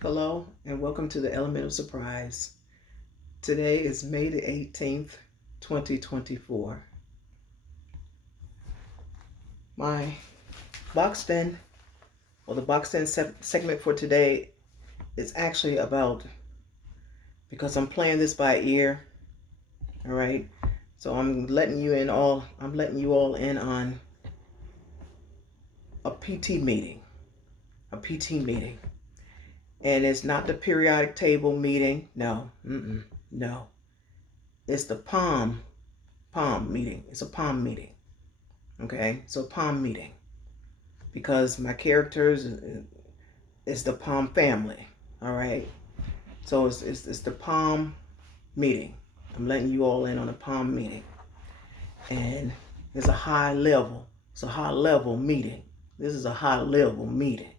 Hello and welcome to the Element of Surprise. Today is May the 18th, 2024. My boxed in, the boxed in segment for today is actually about, because I'm playing this by ear, all right? So I'm letting you all in on a PT meeting. And it's not the periodic table meeting. No, no. It's the POM meeting. It's a POM meeting. Okay, so POM meeting, because my characters is the POM family. All right, so it's the POM meeting. I'm letting you all in on a POM meeting, and it's a high level. It's a high level meeting. This is a high level meeting.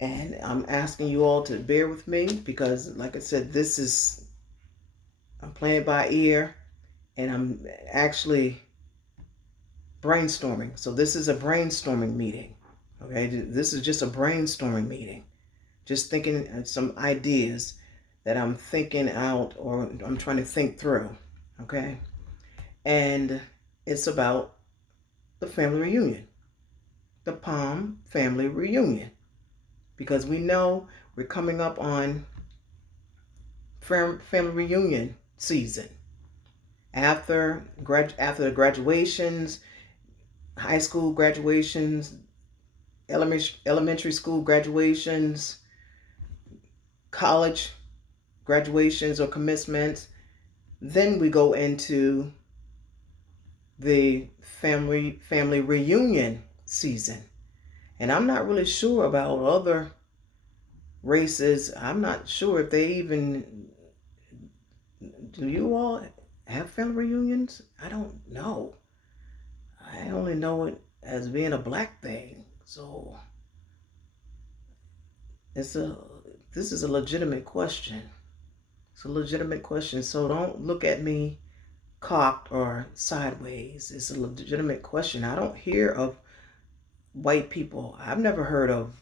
And I'm asking you all to bear with me because, like I said, I'm playing by ear and I'm actually brainstorming. So this is a brainstorming meeting. Okay, this is just a brainstorming meeting. Just thinking some ideas that I'm thinking out or I'm trying to think through. Okay, and it's about the family reunion, the POM family reunion, because we know we're coming up on family reunion season after the graduations, high school graduations, elementary school graduations, college graduations or commencements. Then we go into the family reunion season. And I'm not really sure about other races. I'm not sure if they even, do you all have family reunions? I don't know. I only know it as being a black thing. So this is a legitimate question. It's a legitimate question. So don't look at me cocked or sideways. It's a legitimate question. I don't hear of white people. I've never heard of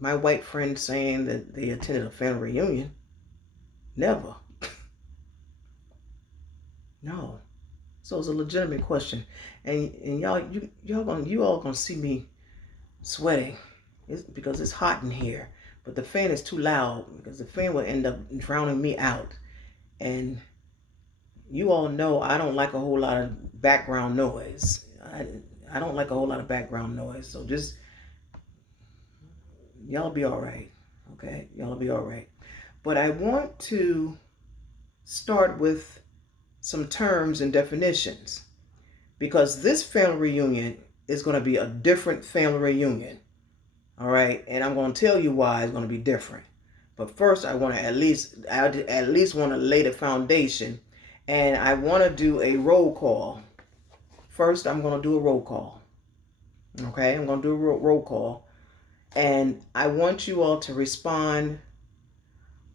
my white friends saying that they attended a family reunion. Never. No. So it's a legitimate question. And you all gonna see me sweating. It's because it's hot in here. But the fan is too loud because the fan will end up drowning me out. And you all know I don't like a whole lot of background noise. I don't like a whole lot of background noise. So just, y'all be all right. Okay? Y'all be all right. But I want to start with some terms and definitions, because this family reunion is going to be a different family reunion. All right? And I'm going to tell you why it's going to be different. But first, I at least want to lay the foundation, and I want to do a roll call. First, I'm going to do a roll call. Okay? I'm going to do a roll call. And I want you all to respond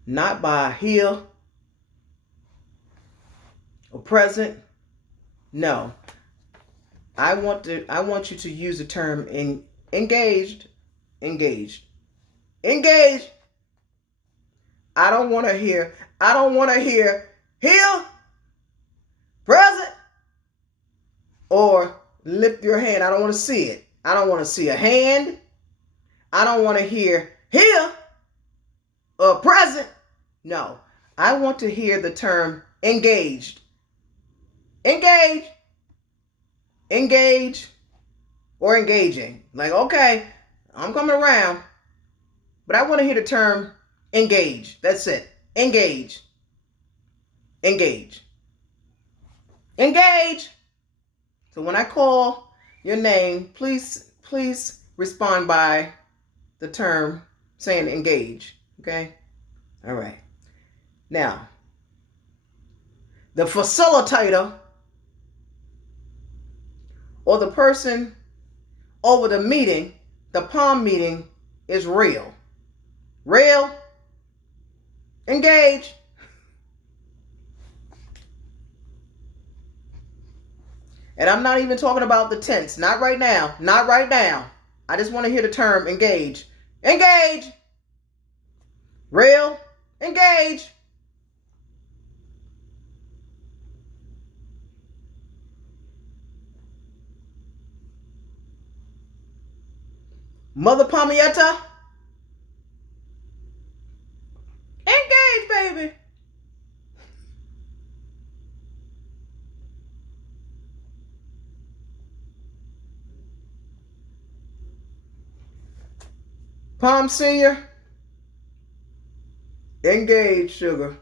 not by here or present. No. I want you to use the term engaged. Engaged. Engaged. I don't want to hear here, present, or lift your hand. I don't want to see it. I don't want to see a hand. I don't want to hear here or present. No. I want to hear the term engaged. Engage. Engage or engaging. Like, okay, I'm coming around, but I want to hear the term engage. That's it. Engage. Engage. Engage. So when I call your name, please respond by the term saying engage. Okay? All right. Now, the facilitator or the person over the meeting, the POM meeting, is real. Real. Engage. And I'm not even talking about the tense. Not right now. Not right now. I just want to hear the term engage. Engage. Real. Engage. Mother Palmietta. Engage, baby. Palm Senior. Engage, sugar.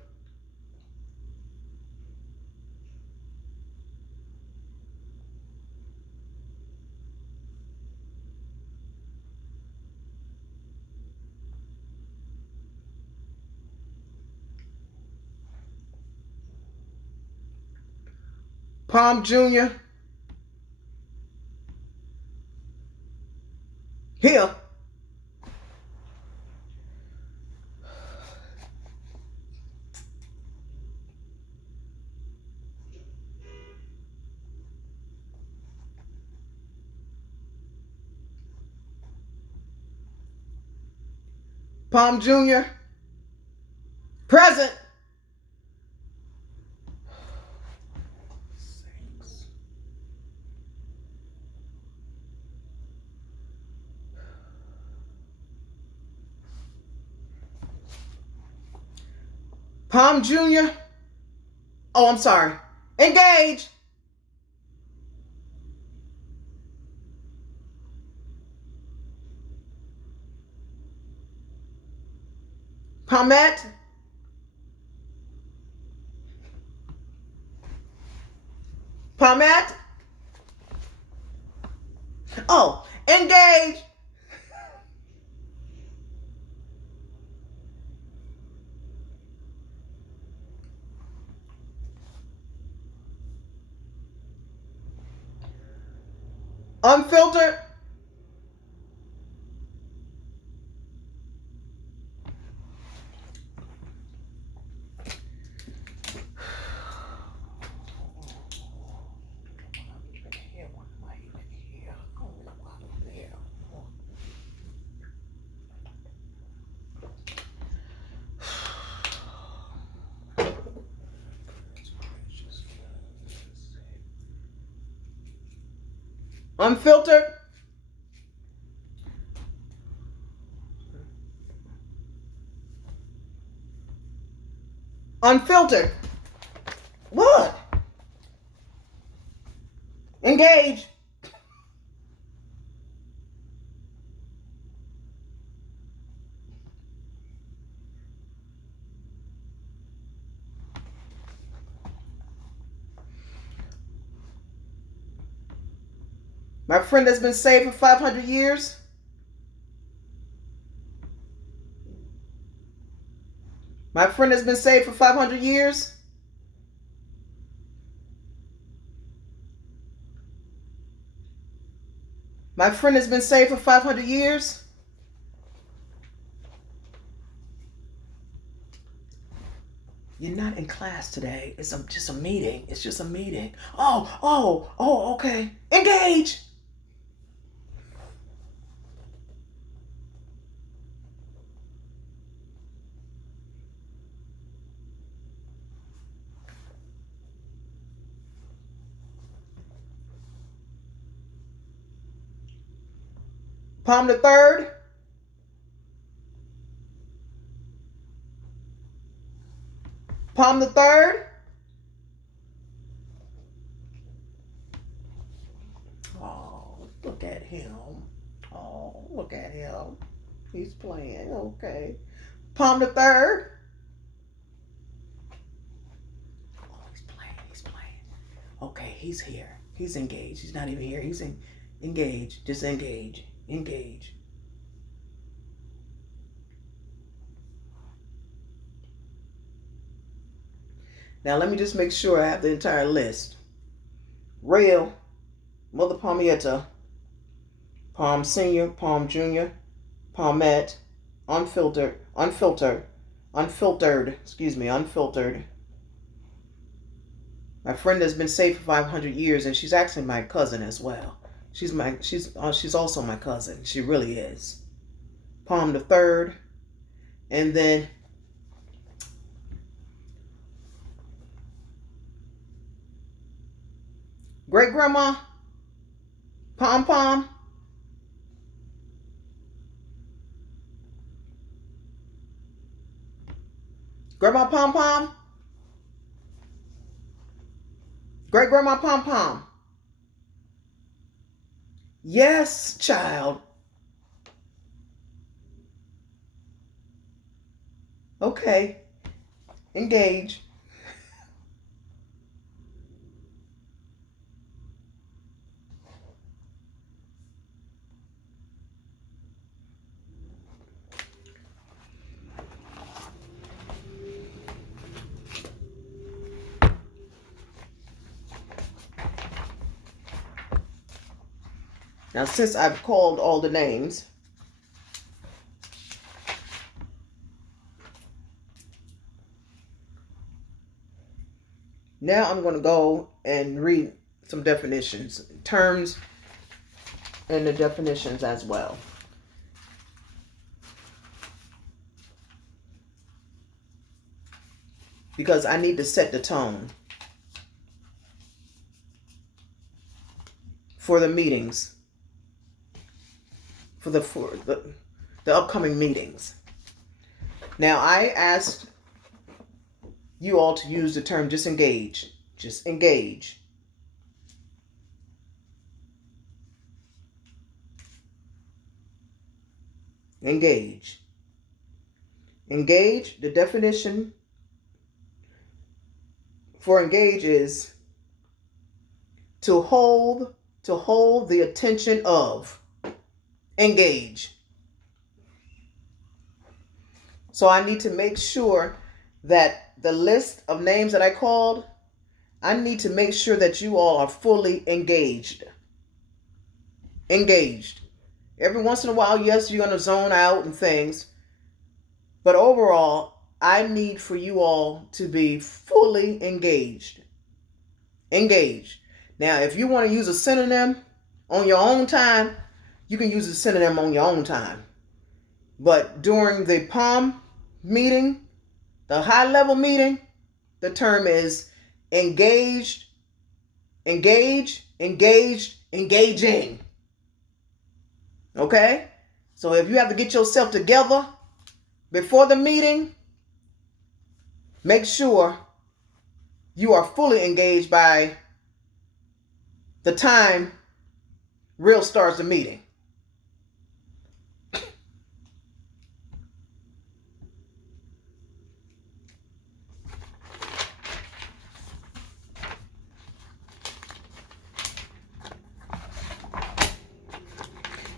Palm Jr. Here. Palm Jr. Present. Palm Jr. Oh, I'm sorry. Engage. Palmette. Palmette. Oh, engage. Unfiltered. Unfiltered. Unfiltered. What? Engage. My friend that's been saved for 500 years. My friend has been saved for 500 years. My friend has been saved for 500 years. You're not in class today. It's just a meeting. It's just a meeting. Oh, okay. Engage. Palm the third. Palm the third. Oh, look at him. Oh, look at him. He's playing. Okay. Palm the third. Oh, he's playing. He's playing. Okay, he's here. He's engaged. He's not even here. He's engaged. Just engage. Engage. Now let me just make sure I have the entire list. Real, Mother Palmietta, Palm Senior, Palm Junior, Palmette, unfiltered. My friend has been saved for 500 years, and she's actually my cousin as well. She's also my cousin. She really is. Palm the third, and then great grandma, Pom Pom, Grandma Pom Pom, great grandma Pom Pom. Yes, child. Okay, engage. Now, since I've called all the names, now I'm going to go and read some definitions, terms, and the definitions as well. Because I need to set the tone for the meetings, for the upcoming meetings. Now, I asked you all to use the term disengage. Just engage. Engage. Engage, the definition for engage is to hold the attention of. Engage. So I need to make sure that the list of names that I called, I need to make sure that you all are fully engaged. Engaged. Every once in a while, yes, you're going to zone out and things. But overall, I need for you all to be fully engaged. Engaged. Now, if you want to use a synonym on your own time, you can use a synonym on your own time. But during the POM meeting, the high-level meeting, the term is engaged, engaged, engaged, engaging. Okay? So if you have to get yourself together before the meeting, make sure you are fully engaged by the time real starts the meeting.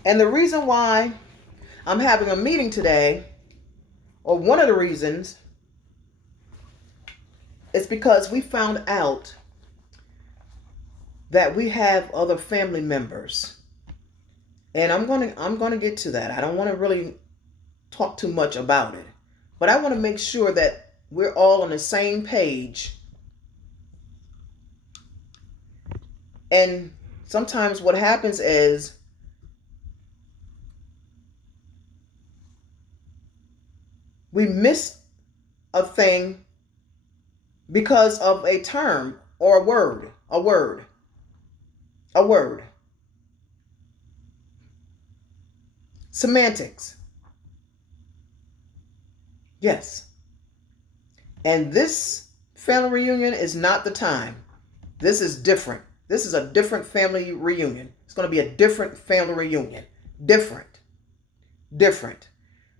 And the reason why I'm having a meeting today, or one of the reasons, is because we found out that we have other family members. And I'm going to get to that. I don't want to really talk too much about it. But I want to make sure that we're all on the same page. And sometimes what happens is we miss a thing because of a term or a word. Semantics. Yes. And this family reunion is not the time. This is different. This is a different family reunion. It's going to be a different family reunion. Different.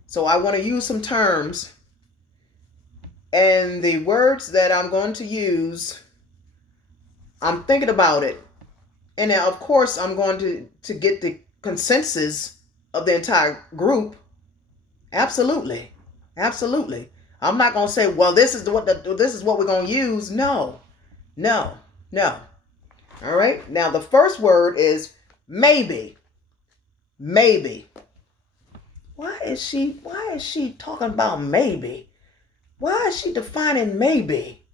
So I want to use some terms, and the words that I'm going to use, I'm thinking about it. And now, of course, I'm going to get the consensus of the entire group. Absolutely. I'm not going to say, well, this is what we're going to use. No. All right. Now, the first word is maybe. Why is she talking about maybe? Why is she defining maybe?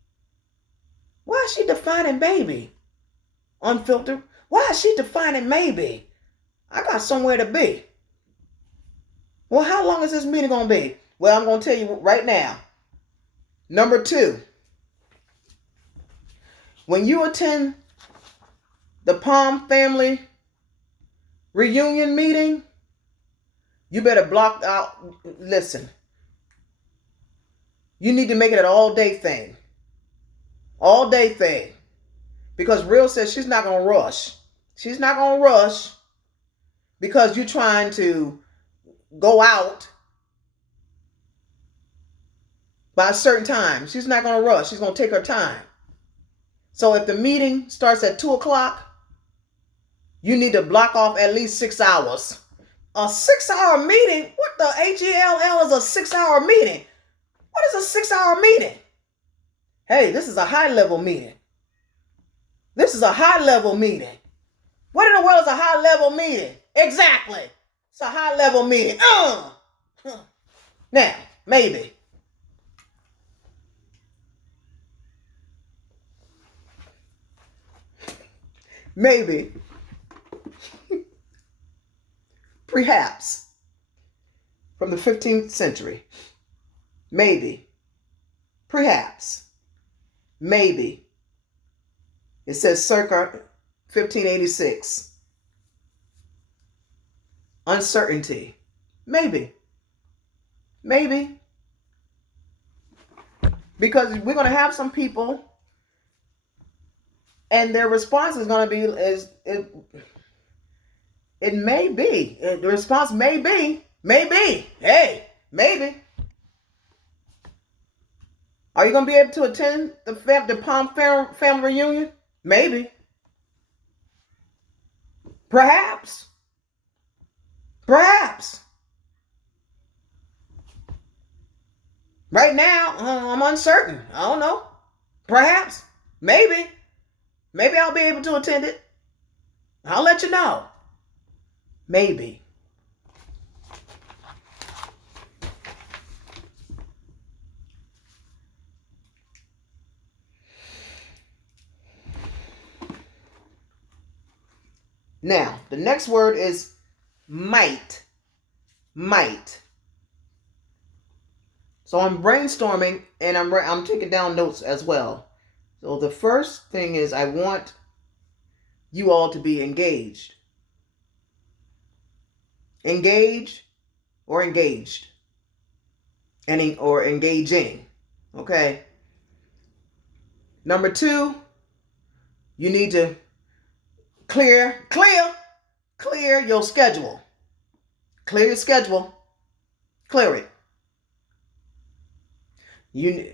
Why is she defining baby? Unfiltered. Why is she defining maybe? I got somewhere to be. Well, how long is this meeting going to be? Well, I'm going to tell you right now. Number 2, when you attend the Palm family reunion meeting, you better block out. Listen, you need to make it an all-day thing. All-day thing. Because Real says she's not going to rush. She's not going to rush because you're trying to go out by a certain time. She's not going to rush. She's going to take her time. So if the meeting starts at 2 o'clock, you need to block off at least 6 hours. A 6-hour meeting? What the HELL is a 6-hour meeting? What is a 6-hour meeting? Hey, this is a high-level meeting. This is a high-level meeting. What in the world is a high-level meeting? Exactly. It's a high-level meeting. Now, maybe. Maybe. Perhaps. From the 15th century. Maybe. Perhaps. Maybe. It says circa 1586. Uncertainty. Maybe. Maybe. Because we're going to have some people and their response is going to be, it may be. The response may be. Hey, maybe. Are you going to be able to attend the Palm family reunion? Maybe. Perhaps. Right now, I'm uncertain. I don't know. Perhaps. Maybe. Maybe I'll be able to attend it. I'll let you know. Maybe. Now, the next word is might. Might. So I'm brainstorming and I'm taking down notes as well. So the first thing is I want you all to be engaged. Engaged or engaged. Or engaging. Okay. Number 2, you need to clear your schedule. Clear your schedule. Clear it.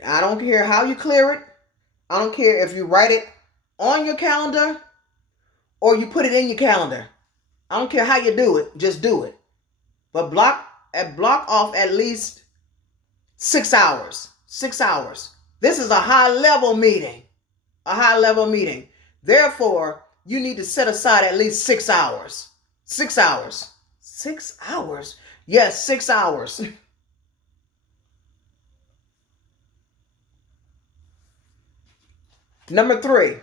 I don't care how you clear it. I don't care if you write it on your calendar or you put it in your calendar. I don't care how you do it. Just do it. But block off at least 6 hours. 6 hours. This is a high-level meeting. A high-level meeting. Therefore, you need to set aside at least 6 hours. 6 hours. 6 hours? Yes, 6 hours. Number 3,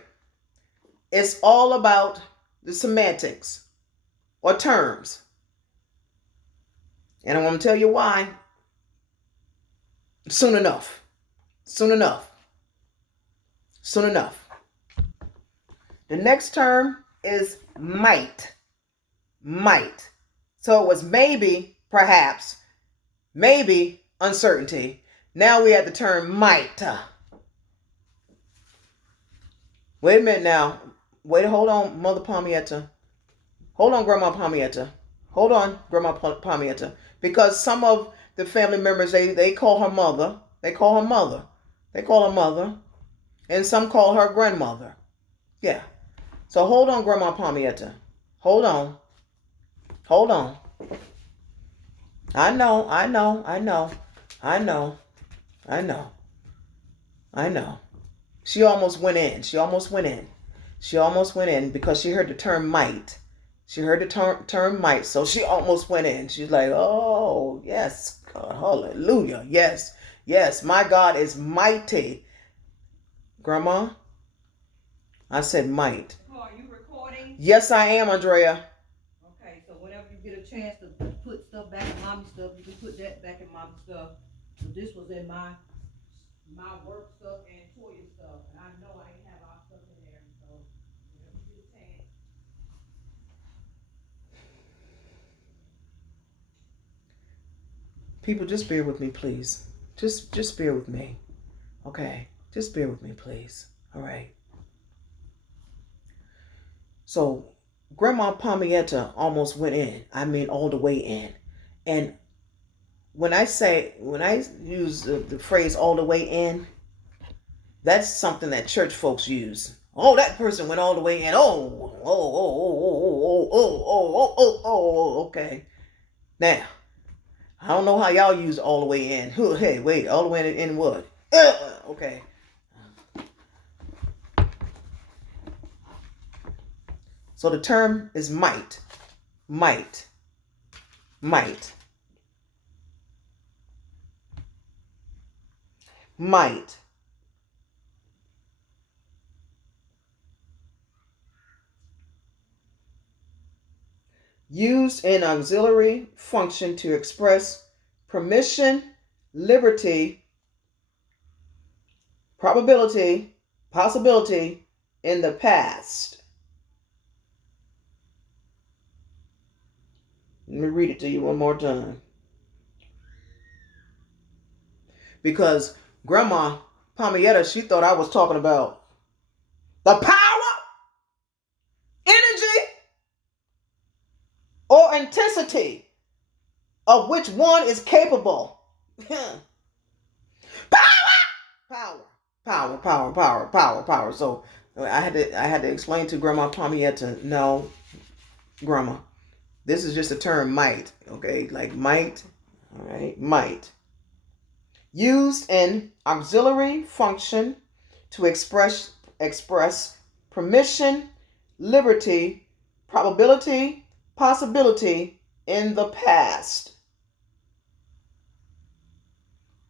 it's all about the semantics or terms. And I'm going to tell you why soon enough. Soon enough. Soon enough. The next term is might. Might. So it was maybe, perhaps, maybe, uncertainty. Now we have the term might. Wait a minute now. Hold on, Mother Palmietta. Hold on, Grandma Palmietta. Hold on, Grandma Palmietta. Because some of the family members, they call her mother. They call her mother. They call her mother. And some call her grandmother. Yeah. So hold on, Grandma Palmietta. Hold on. Hold on. I know. She almost went in. She almost went in because she heard the term might. She heard the term might, so she almost went in. She's like, oh, yes, God, hallelujah. Yes, my God is mighty. Grandma, I said might. Oh, are you recording? Yes, I am, Andrea. Okay, so whenever you get a chance to put stuff stuff back in mommy stuff. You can put that back in mommy stuff. So this was in my work stuff and Toya stuff. And I know I ain't have our stuff in there. So whenever you get a chance. People, just bear with me, please. Just bear with me. Okay? Just bear with me, please. All right. So Grandma Palmietta almost went in. I mean, all the way in. And when I use the phrase all the way in, that's something that church folks use. Oh, that person went all the way in. Oh. Okay. Now, I don't know how y'all use all the way in. Hey, wait, all the way in what? Okay. So the term is might. Might. Might. Might. Used in auxiliary function to express permission, liberty, probability, possibility in the past. Let me read it to you one more time. Because Grandma Palmietta, she thought I was talking about the power, energy, or intensity of which one is capable. Power. So I had to explain to Grandma Palmietta, no, Grandma, this is just a term might, okay? Like might, all right, might. Used in auxiliary function to express permission, liberty, probability, possibility in the past,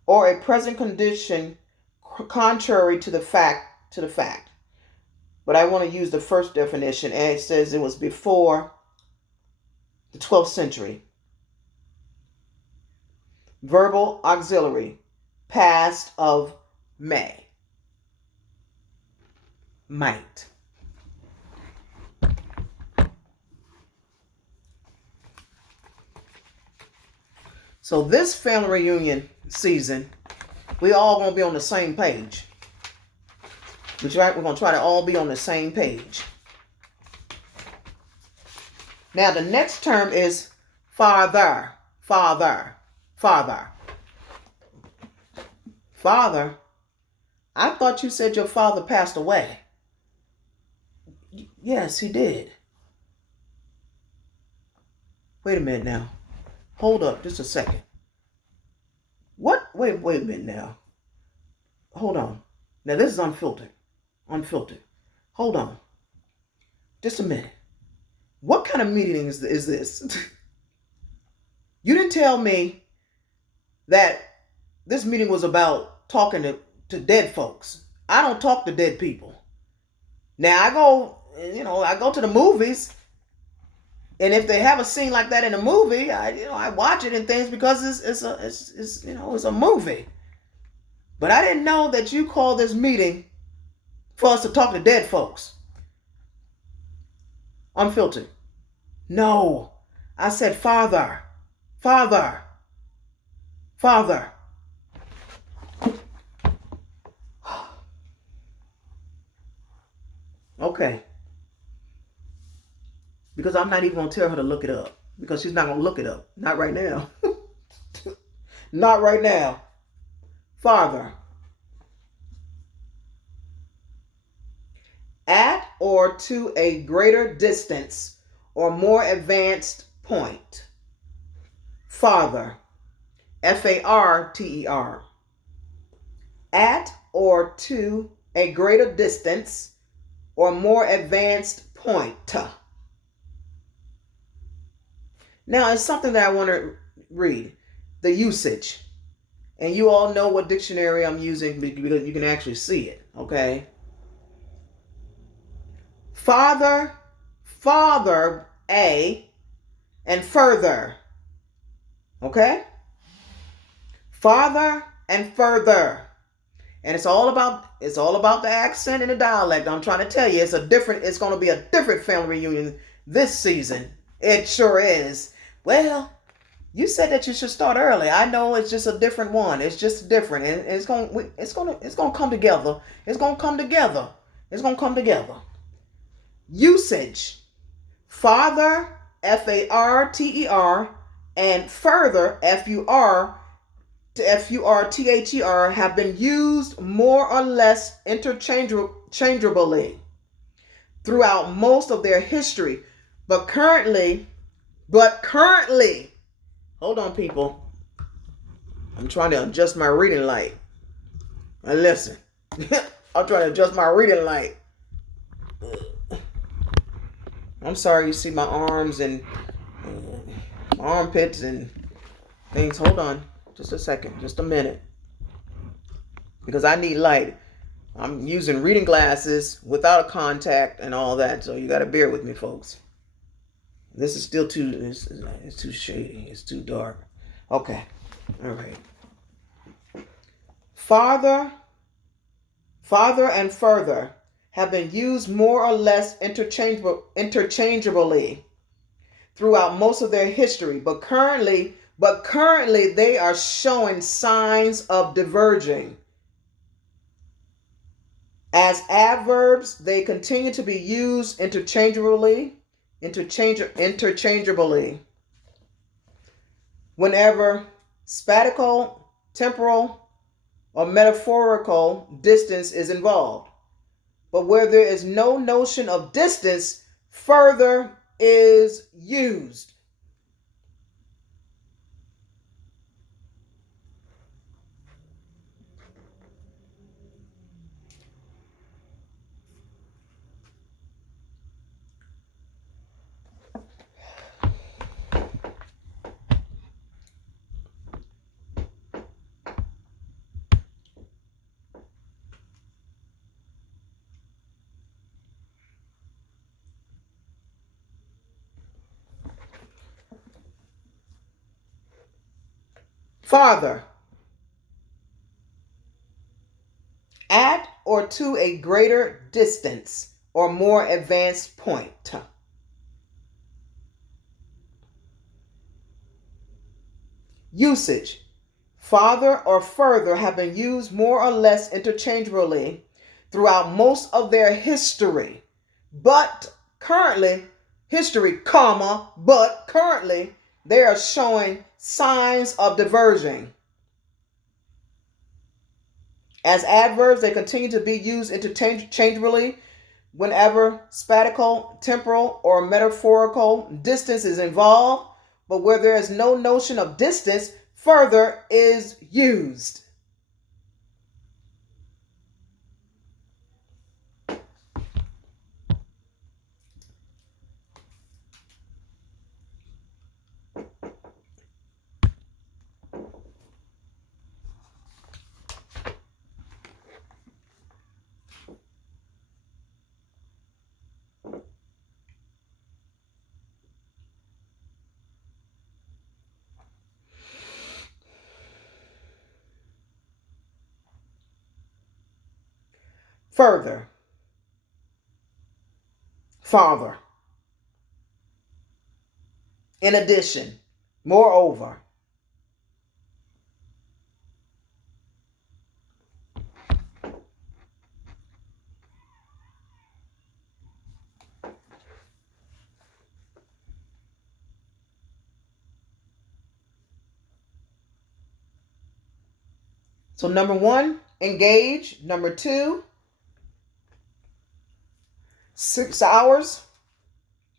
or a present condition contrary to the fact. But I want to use the first definition, and it says it was before the 12th century. Verbal auxiliary, past of may. Might. So this family reunion season, we all gonna be on the same page. We're gonna try to all be on the same page. Now the next term is father. Father. I thought you said your father passed away. Yes, he did. Wait a minute now. Hold up just a second. What? Wait a minute now. Hold on. Now this is unfiltered. Hold on. Just a minute. What kind of meeting is this? You didn't tell me that this meeting was about talking to dead folks. I don't talk to dead people. Now I go to the movies, and if they have a scene like that in a movie, I watch it and things because it's a movie. But I didn't know that you called this meeting for us to talk to dead folks. Unfiltered. No, I said father. Okay. Because I'm not even going to tell her to look it up. Because she's not going to look it up. Not right now. Not right now. Father. At or to a greater distance or more advanced point. Father. F-A-R-T-E-R. At or to a greater distance or more advanced point. Now, it's something that I want to read. The usage. And you all know what dictionary I'm using because you can actually see it, okay? Father, A, and further. Okay? Farther and further. And it's all about the accent and the dialect. I'm trying to tell you, it's going to be a different family reunion this season. It sure is. Well, you said that you should start early. I know it's just a different one. It's just different, and it's going to come together. It's going to come together. It's going to come together. Usage. Father, F-A-R-T-E-R, and further, F-U-R-T-H-E-R, have been used more or less interchangeably throughout most of their history. But currently, hold on, people. I'm trying to adjust my reading light. And listen, I'm trying to adjust my reading light. I'm sorry you see my arms and my armpits and things. Hold on just a second, just a minute. Because I need light. I'm using reading glasses without a contact and all that, so you got to bear with me, folks. This is still it's too shady. It's too dark. Okay. All right. Farther and further have been used more or less interchangeably throughout most of their history, but currently they are showing signs of diverging. As adverbs, they continue to be used interchangeably. Whenever spatial, temporal, or metaphorical distance is involved. But where there is no notion of distance, further is used. Farther. At or to a greater distance or more advanced point. Usage. Farther or further have been used more or less interchangeably throughout most of their history. But currently, they are showing signs of diverging. As adverbs, they continue to be used interchangeably whenever spatial, temporal, or metaphorical distance is involved, but where there is no notion of distance, further is used. Further, farther. In addition, moreover. So number 1, engage. Number 2, 6 hours.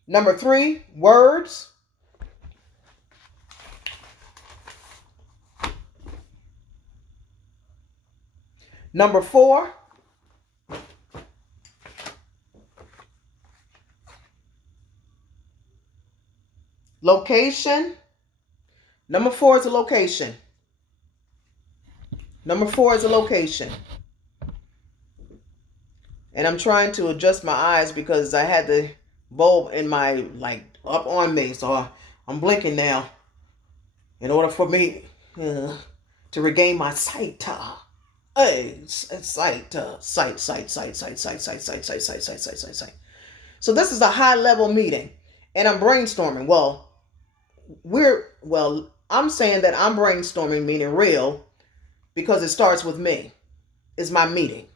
Number 3, words. Number 4, location. Number 4 is a location. And I'm trying to adjust my eyes because I had the bulb in my, up on me. So I'm blinking now. in order for me to regain my sight. Hey, sight. So this is a high level meeting, and I'm brainstorming. I'm saying that I'm brainstorming, meaning real, because it starts with me. It's my meeting.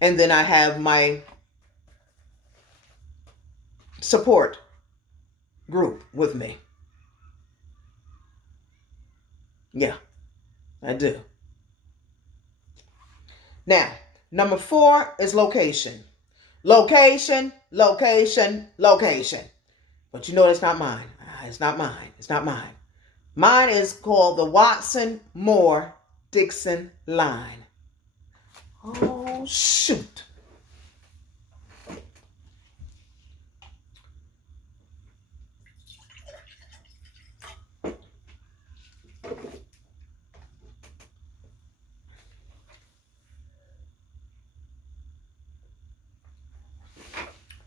And then I have my support group with me. Yeah, I do. Now, number 4 is location. Location. But you know it's not mine. It's not mine. Mine is called the Watson Moore Dixon line. Oh, shoot.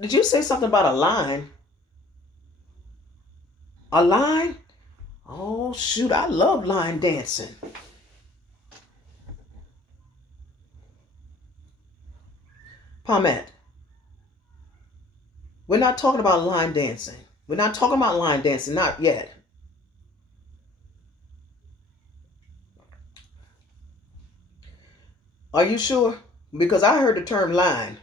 Did you say something about a line? A line? Oh, shoot. I love line dancing. Palmette, we're not talking about line dancing. Not yet. Are you sure? Because I heard the term line.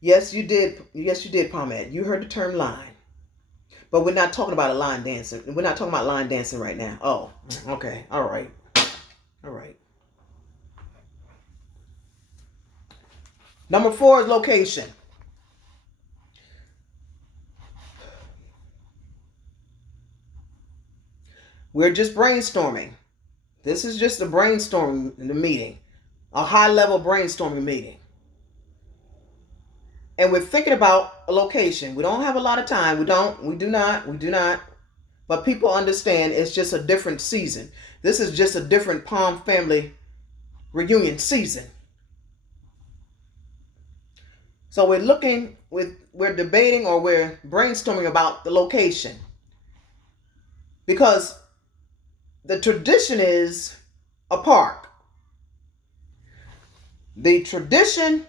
Yes, you did, Palmette. You heard the term line. But we're not talking about a line dancing. We're not talking about line dancing right now. Oh, okay. All right. Number 4 is location. We're just brainstorming. This is just a brainstorming meeting, a high-level brainstorming meeting. And we're thinking about a location. We don't have a lot of time. We do not. But people understand it's just a different season. This is just a different Palm family reunion season. So we're debating or we're brainstorming about the location. Because the tradition is a park. The tradition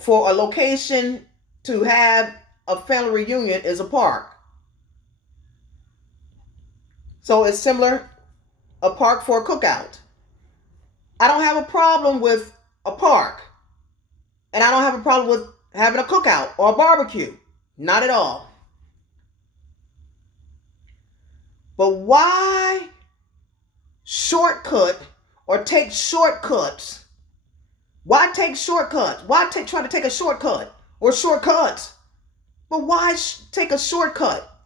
for a location to have a family reunion is a park. So it's similar, a park for a cookout. I don't have a problem with a park. And I don't have a problem with having a cookout or a barbecue. Not at all. But why shortcut or take shortcuts? Why take shortcuts? Why try to take a shortcut or shortcuts? But why take a shortcut?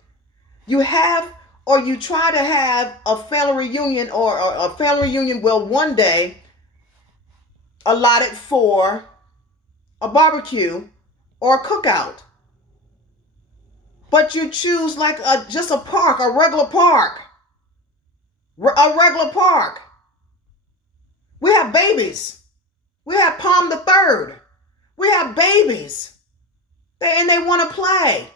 You have or you try to have a family reunion or a family reunion will one day allotted for a barbecue or a cookout. But you choose like just a park, a regular park. We have babies. We have Palm the 3rd. We have babies. They want to play.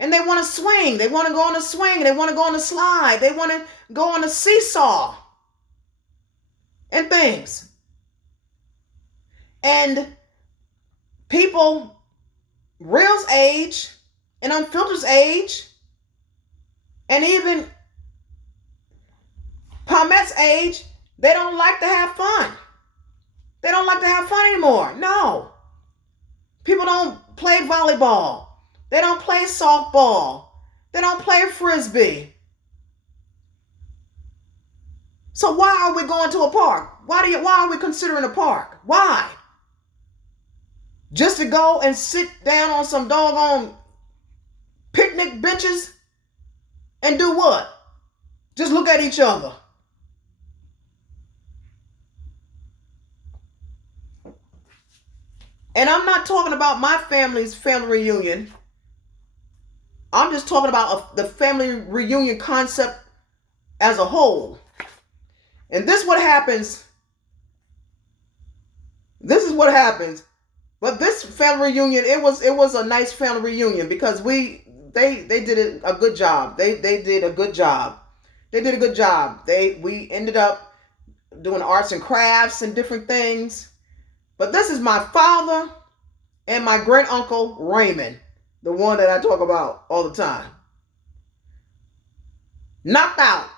And they want to swing. They want to go on a swing. They want to go on a slide. They want to go on a seesaw. And things. And people, Real's age, and Unfiltered's age, and even Palmette's age, they don't like to have fun. They don't like to have fun anymore. No. People don't play volleyball. They don't play softball. They don't play frisbee. So why are we going to a park? Why are we considering a park? Why? Just to go and sit down on some doggone picnic benches and do what? Just look at each other. And I'm not talking about my family's family reunion. I'm just talking about the family reunion concept as a whole. And this is what happens But this family reunion, it was a nice family reunion because they did a good job. They did a good job. They did a good job. We ended up doing arts and crafts and different things. But this is my father and my great uncle Raymond, the one that I talk about all the time. Knocked out,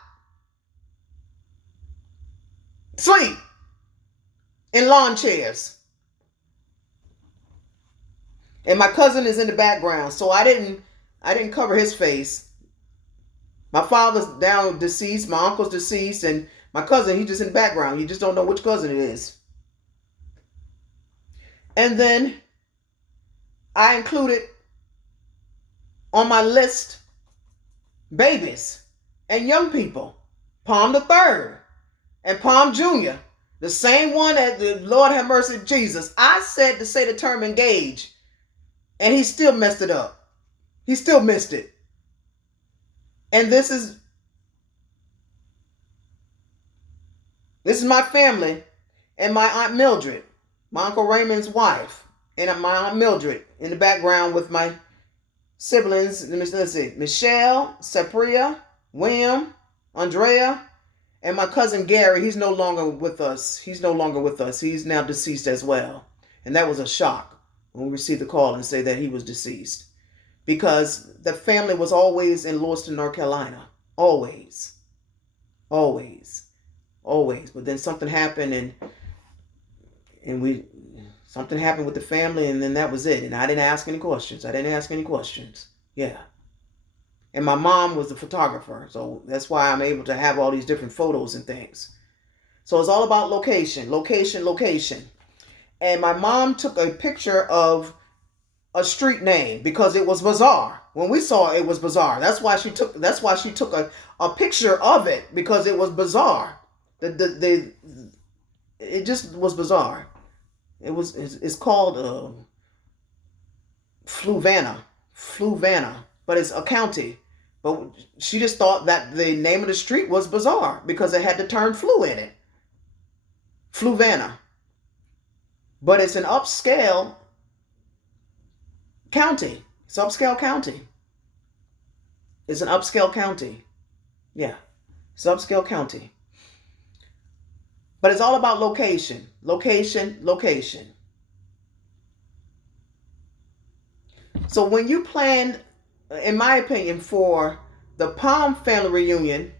sleep in lawn chairs. And my cousin is in the background, so I didn't cover his face. My father's down deceased, my uncle's deceased, and my cousin, he's just in the background. You just don't know which cousin it is. And then I included on my list babies and young people. Palm the Third and Palm Jr., the same one that the Lord have mercy Jesus. I said to say the term engage, and he still messed it up. He still missed it. And this is my family and my Aunt Mildred, my Uncle Raymond's wife, and my Aunt Mildred in the background with my siblings. Let's see, Michelle, Sapria, William, Andrea, and my cousin Gary. He's no longer with us. He's now deceased as well. And that was a shock when we received the call and say that he was deceased. Because the family was always in Lewiston, North Carolina. Always. Always. Always. But then something happened and something happened with the family, and then that was it. And I didn't ask any questions. Yeah. And my mom was a photographer, so that's why I'm able to have all these different photos and things. So it's all about location. And my mom took a picture of a street name because it was bizarre. When we saw it was bizarre. That's why she took a picture of it, because it was bizarre. It just was bizarre. It's called Fluvanna, but it's a county. But she just thought that the name of the street was bizarre because it had the term flu in it. Fluvanna. But it's an upscale county. It's an upscale county. Yeah. It's an upscale county. But it's all about location. So when you plan, in my opinion, for the Palm family reunion,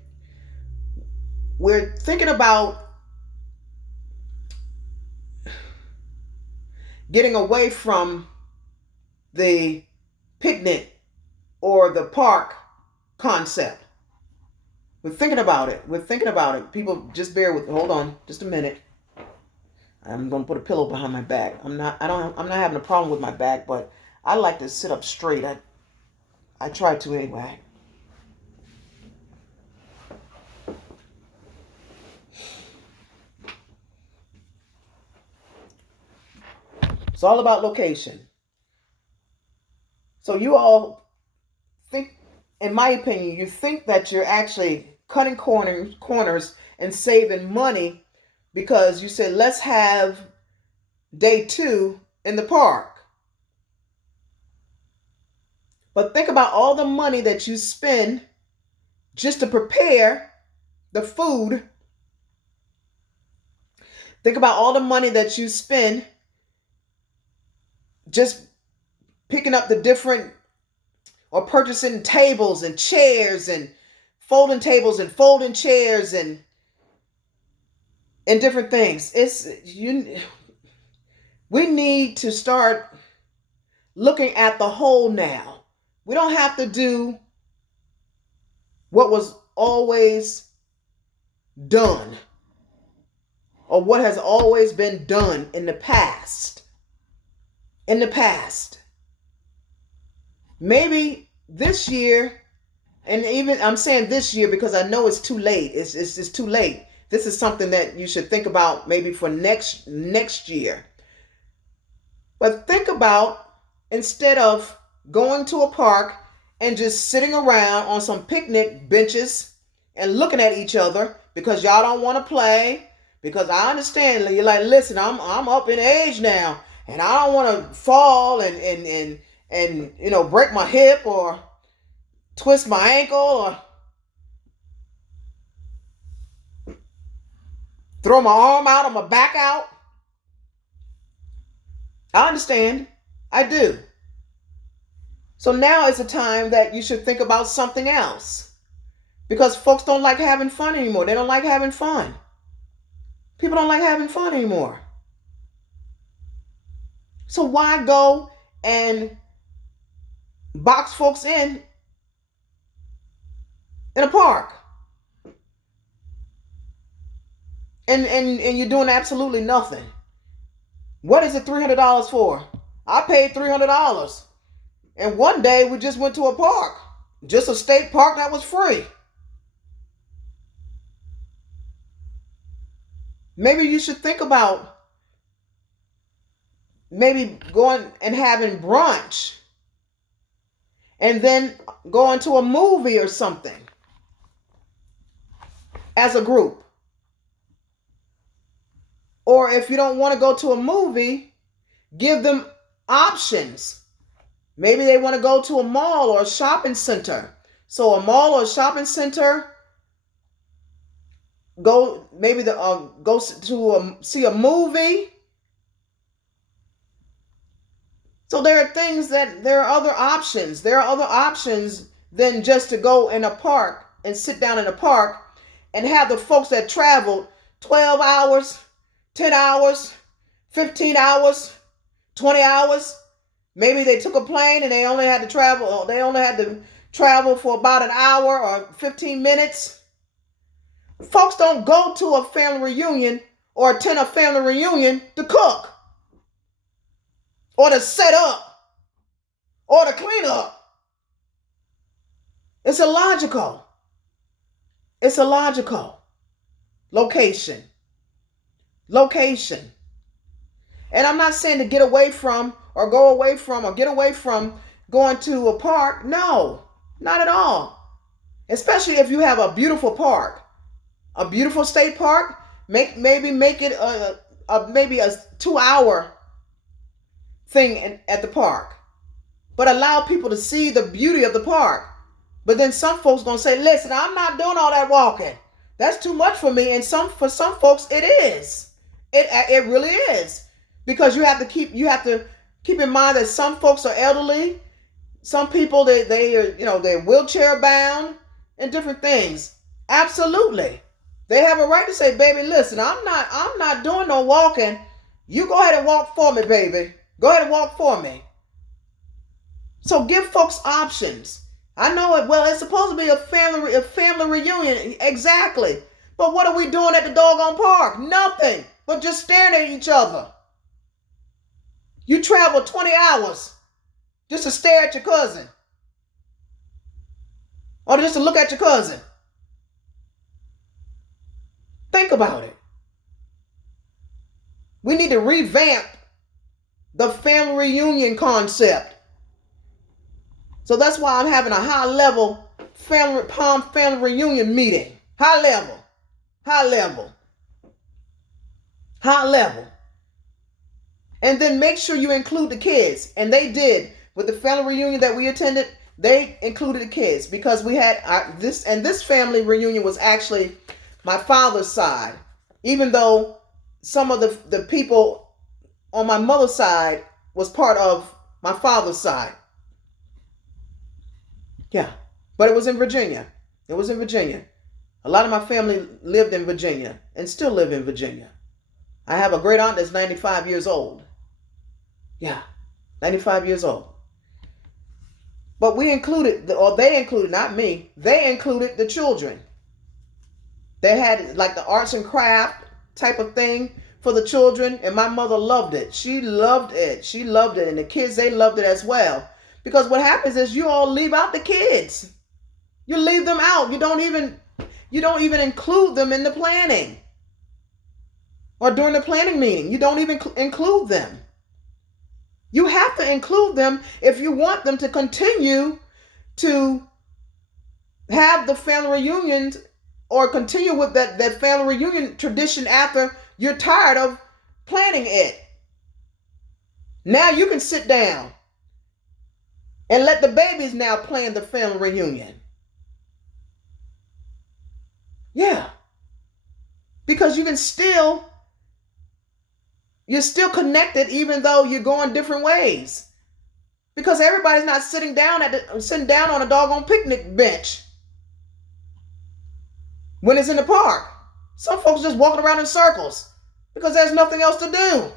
we're thinking about getting away from the picnic or the park concept. We're thinking about it. People, just bear with me. Hold on just a minute. I'm going to put a pillow behind my back. I'm not having a problem with my back, but I like to sit up straight. I try to anyway. It's all about location. So you all think, in my opinion, you think that you're actually cutting corners and saving money because you said, let's have day 2 in the park. But think about all the money that you spend just to prepare the food. Think about all the money that you spend just picking up the different, or purchasing tables and chairs and folding tables and folding chairs and different things. We need to start looking at the whole now. We don't have to do what was always done or what has always been done in the past. Maybe this year, and even I'm saying this year because I know it's too late. It's just too late. This is something that you should think about maybe for next year. But think about, instead of going to a park and just sitting around on some picnic benches and looking at each other because y'all don't want to play, because I understand, you're like, listen, I'm up in age now, and I don't want to fall and break my hip or twist my ankle or throw my arm out or my back out. I understand. I do. So now is a time that you should think about something else. Because folks don't like having fun anymore. They don't like having fun. People don't like having fun anymore. So why go and box folks in a park? And you're doing absolutely nothing. What is it $300 for? I paid $300. And one day we just went to a park. Just a state park that was free. Maybe you should think about maybe going and having brunch. And then going to a movie or something. As a group. Or if you don't want to go to a movie, give them options. Maybe they want to go to a mall or a shopping center. So a mall or a shopping center, go to see a movie. So there are other options. There are other options than just to go in a park and sit down in a park and have the folks that traveled 12 hours, 10 hours, 15 hours, 20 hours. Maybe they took a plane and they only had to travel for about an hour or 15 minutes. Folks don't go to a family reunion or attend a family reunion to cook or to set up or to clean up. It's illogical. It's illogical. Location. And I'm not saying to get away from or go away from or get away from going to a park. No, not at all. Especially if you have a beautiful park, a beautiful state park. Maybe make it maybe a 2-hour thing at the park, but allow people to see the beauty of the park. But then some folks gonna say, "Listen, I'm not doing all that walking. That's too much for me." And for some folks, it is. It really is, because you have to keep in mind that some folks are elderly. Some people they are they're wheelchair bound and different things. Absolutely. They have a right to say, "Baby, listen, I'm not doing no walking. You go ahead and walk for me, baby. Go ahead and walk for me." So give folks options. I know it. Well, it's supposed to be a family reunion. Exactly. But what are we doing at the doggone park? Nothing. But just staring at each other. You travel 20 hours just to stare at your cousin. Or just to look at your cousin. Think about it. We need to revamp the family reunion concept. So that's why I'm having a high-level Palm family reunion meeting. High level. And then make sure you include the kids. And they did. With the family reunion that we attended, they included the kids. Because we had this family reunion was actually my father's side. Even though some of the people on my mother's side was part of my father's side. Yeah. But it was in Virginia. A lot of my family lived in Virginia and still live in Virginia. I have a great aunt that's 95 years old. Yeah, 95 years old. But they included, not me, they included the children. They had like the arts and craft type of thing for the children, and my mother loved it. She loved it. And the kids, they loved it as well. Because what happens is you all leave out the kids. You leave them out. You don't even include them in the planning. Or during the planning meeting, you don't even include them. You have to include them if you want them to continue to have the family reunions or continue with that family reunion tradition after you're tired of planning it. Now you can sit down and let the babies now plan the family reunion. Yeah. Because you're still connected even though you're going different ways. Because everybody's not sitting down on a doggone picnic bench when it's in the park. Some folks just walking around in circles because there's nothing else to do.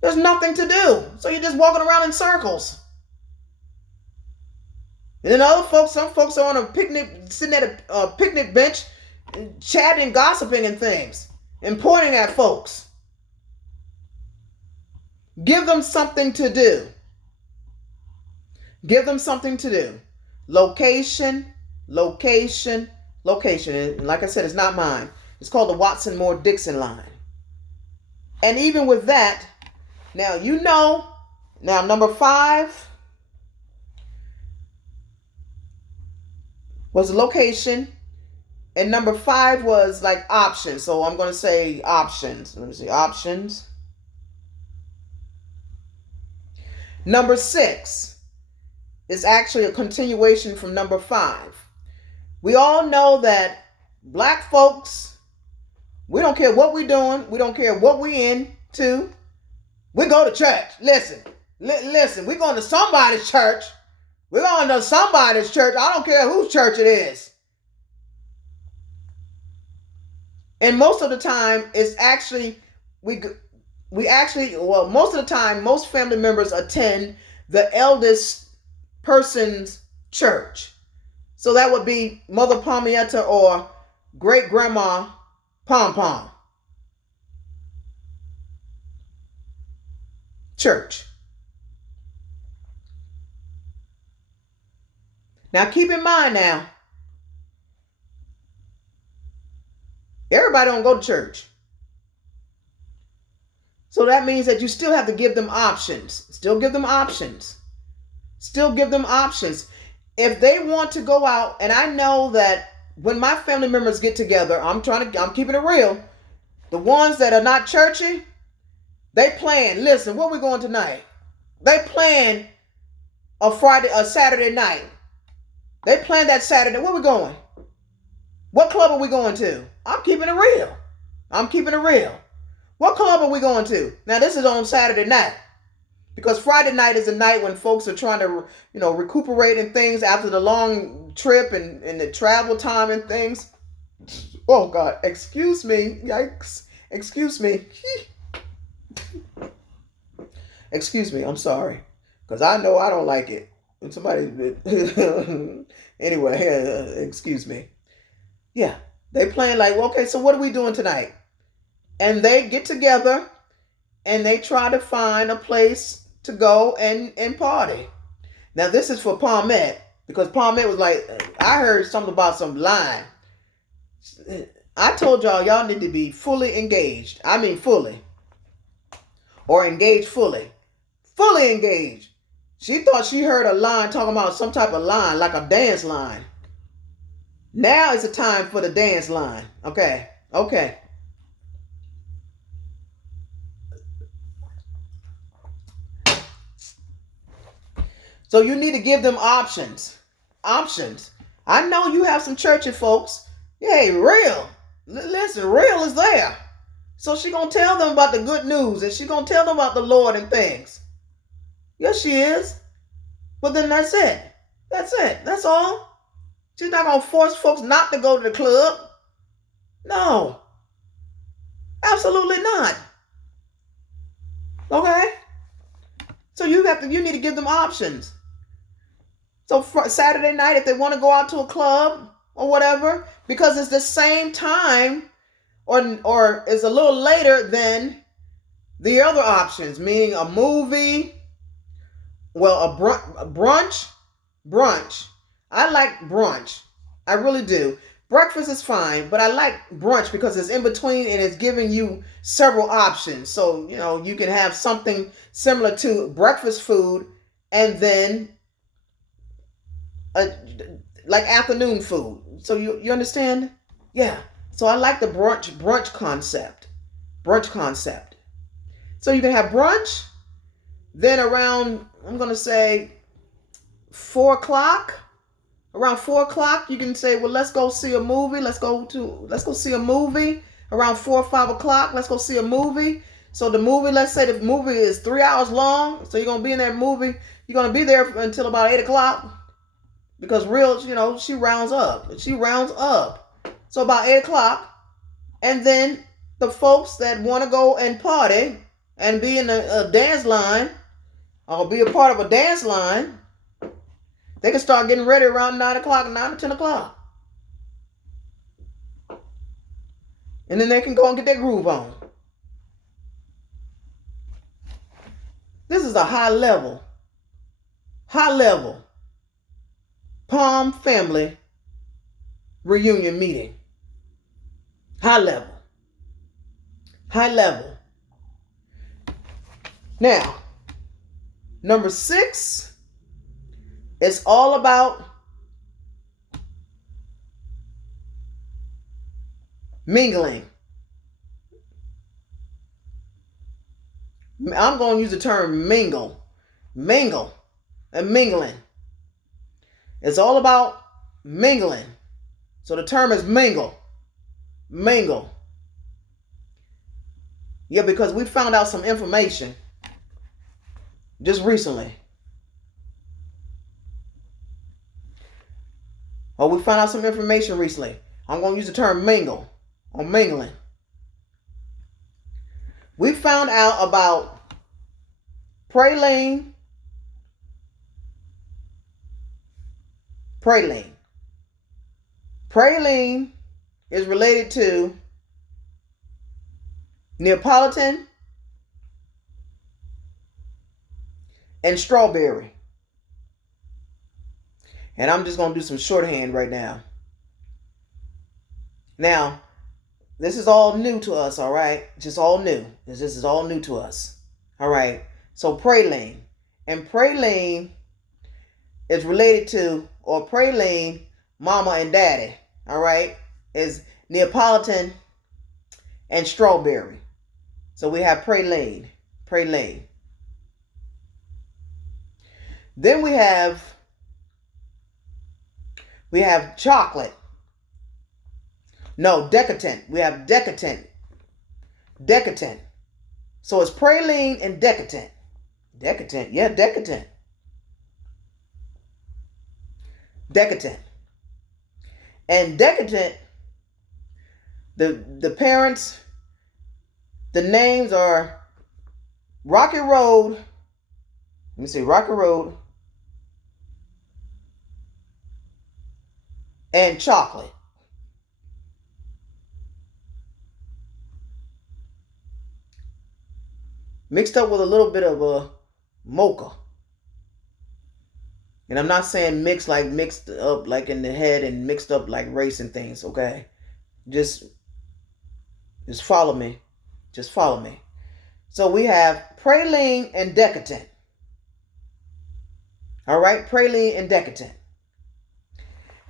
There's nothing to do. So you're just walking around in circles. And then some folks are on a picnic, sitting at a picnic bench, chatting, gossiping and things, and pointing at folks. Give them something to do. Give them something to do. Location, location, location. And like I said, it's not mine. It's called the Watson Moore Dixon line. And even with that, now number 5 was location. And number 5 was like options. So I'm going to say options. Let me see. Options. Number 6 is actually a continuation from number 5. We all know that black folks, we don't care what we're doing. We don't care what we're into. We go to church. Listen, we're going to somebody's church. We're going to somebody's church. I don't care whose church it is. And most of the time, it's actually, most of the time, most family members attend the eldest person's church. So that would be Mother Palmietta or Great Grandma Pom Pom church. Now keep in mind now, everybody don't go to church. So that means that you still have to give them options. Still give them options. If they want to go out, and I know that when my family members get together, I'm keeping it real. The ones that are not churchy, they plan, listen, where we going tonight? They plan a Saturday night. They plan that Saturday. Where we going? What club are we going to? I'm keeping it real. What club are we going to? Now this is on Saturday night. Because Friday night is a night when folks are trying to, recuperate and things after the long trip and the travel time and things. Oh God, excuse me. Yikes. Excuse me. Excuse me, I'm sorry. Because I know I don't like it. When somebody, anyway, excuse me. Yeah, they plan like, well, okay, so what are we doing tonight? And they get together and they try to find a place to go and party. Now this is for Palmette, because Palmette was like, I heard something about some line. I told y'all need to be fully engaged. I mean fully. Or engaged fully. Fully engaged. She thought she heard a line talking about some type of line, like a dance line. Now is the time for the dance line. Okay. So you need to give them options. I know you have some churchy folks. Hey, real. Listen, real is there. So she gonna tell them about the good news and she gonna tell them about the Lord and things. Yes, she is. But then that's it. That's all. She's not gonna force folks not to go to the club. No. Absolutely not. Okay? So you need to give them options. So Saturday night, if they want to go out to a club or whatever, because it's the same time or it's a little later than the other options, meaning a movie, well, a brunch. I like brunch. I really do. Breakfast is fine, but I like brunch because it's in between and it's giving you several options. So, you can have something similar to breakfast food and then like afternoon food. So you understand? Yeah. So I like the brunch concept. So you can have brunch. Then around, I'm going to say 4 o'clock. Around 4 o'clock, you can say, well, let's go see a movie. Let's go see a movie. Around 4 or 5 o'clock, let's go see a movie. So the movie, let's say the movie is 3 hours long. So you're going to be in that movie. You're going to be there until about 8 o'clock. Because she rounds up. So about 8 o'clock. And then the folks that want to go and party and be in a dance line or be a part of a dance line, they can start getting ready around 9 o'clock, 9 or 10 o'clock. And then they can go and get their groove on. This is a high level Palm family reunion meeting. High level. Now, number 6 is all about mingling. I'm going to use the term mingle and mingling. It's all about mingling. So the term is mingle. Yeah, because we found out some information just recently. I'm going to use the term mingle or mingling. We found out about praline. Praline is related to Neapolitan and strawberry. And I'm just going to do some shorthand right now. Now, this is all new to us, all right? Just all new. This is all new to us. All right. So praline. And praline is related to, or praline, mama and daddy. All right. Is Neapolitan and strawberry. So we have praline. Then we have chocolate. No, decadent. We have decadent. So it's praline and decadent. Decadent. And decadent, the parents, the names are Rocky Road. Let me see, Rocky Road and chocolate. Mixed up with a little bit of a mocha. And I'm not saying mixed up like in the head and mixed up like race and things, okay? Just follow me. So we have praline and decadent. All right, praline and decadent.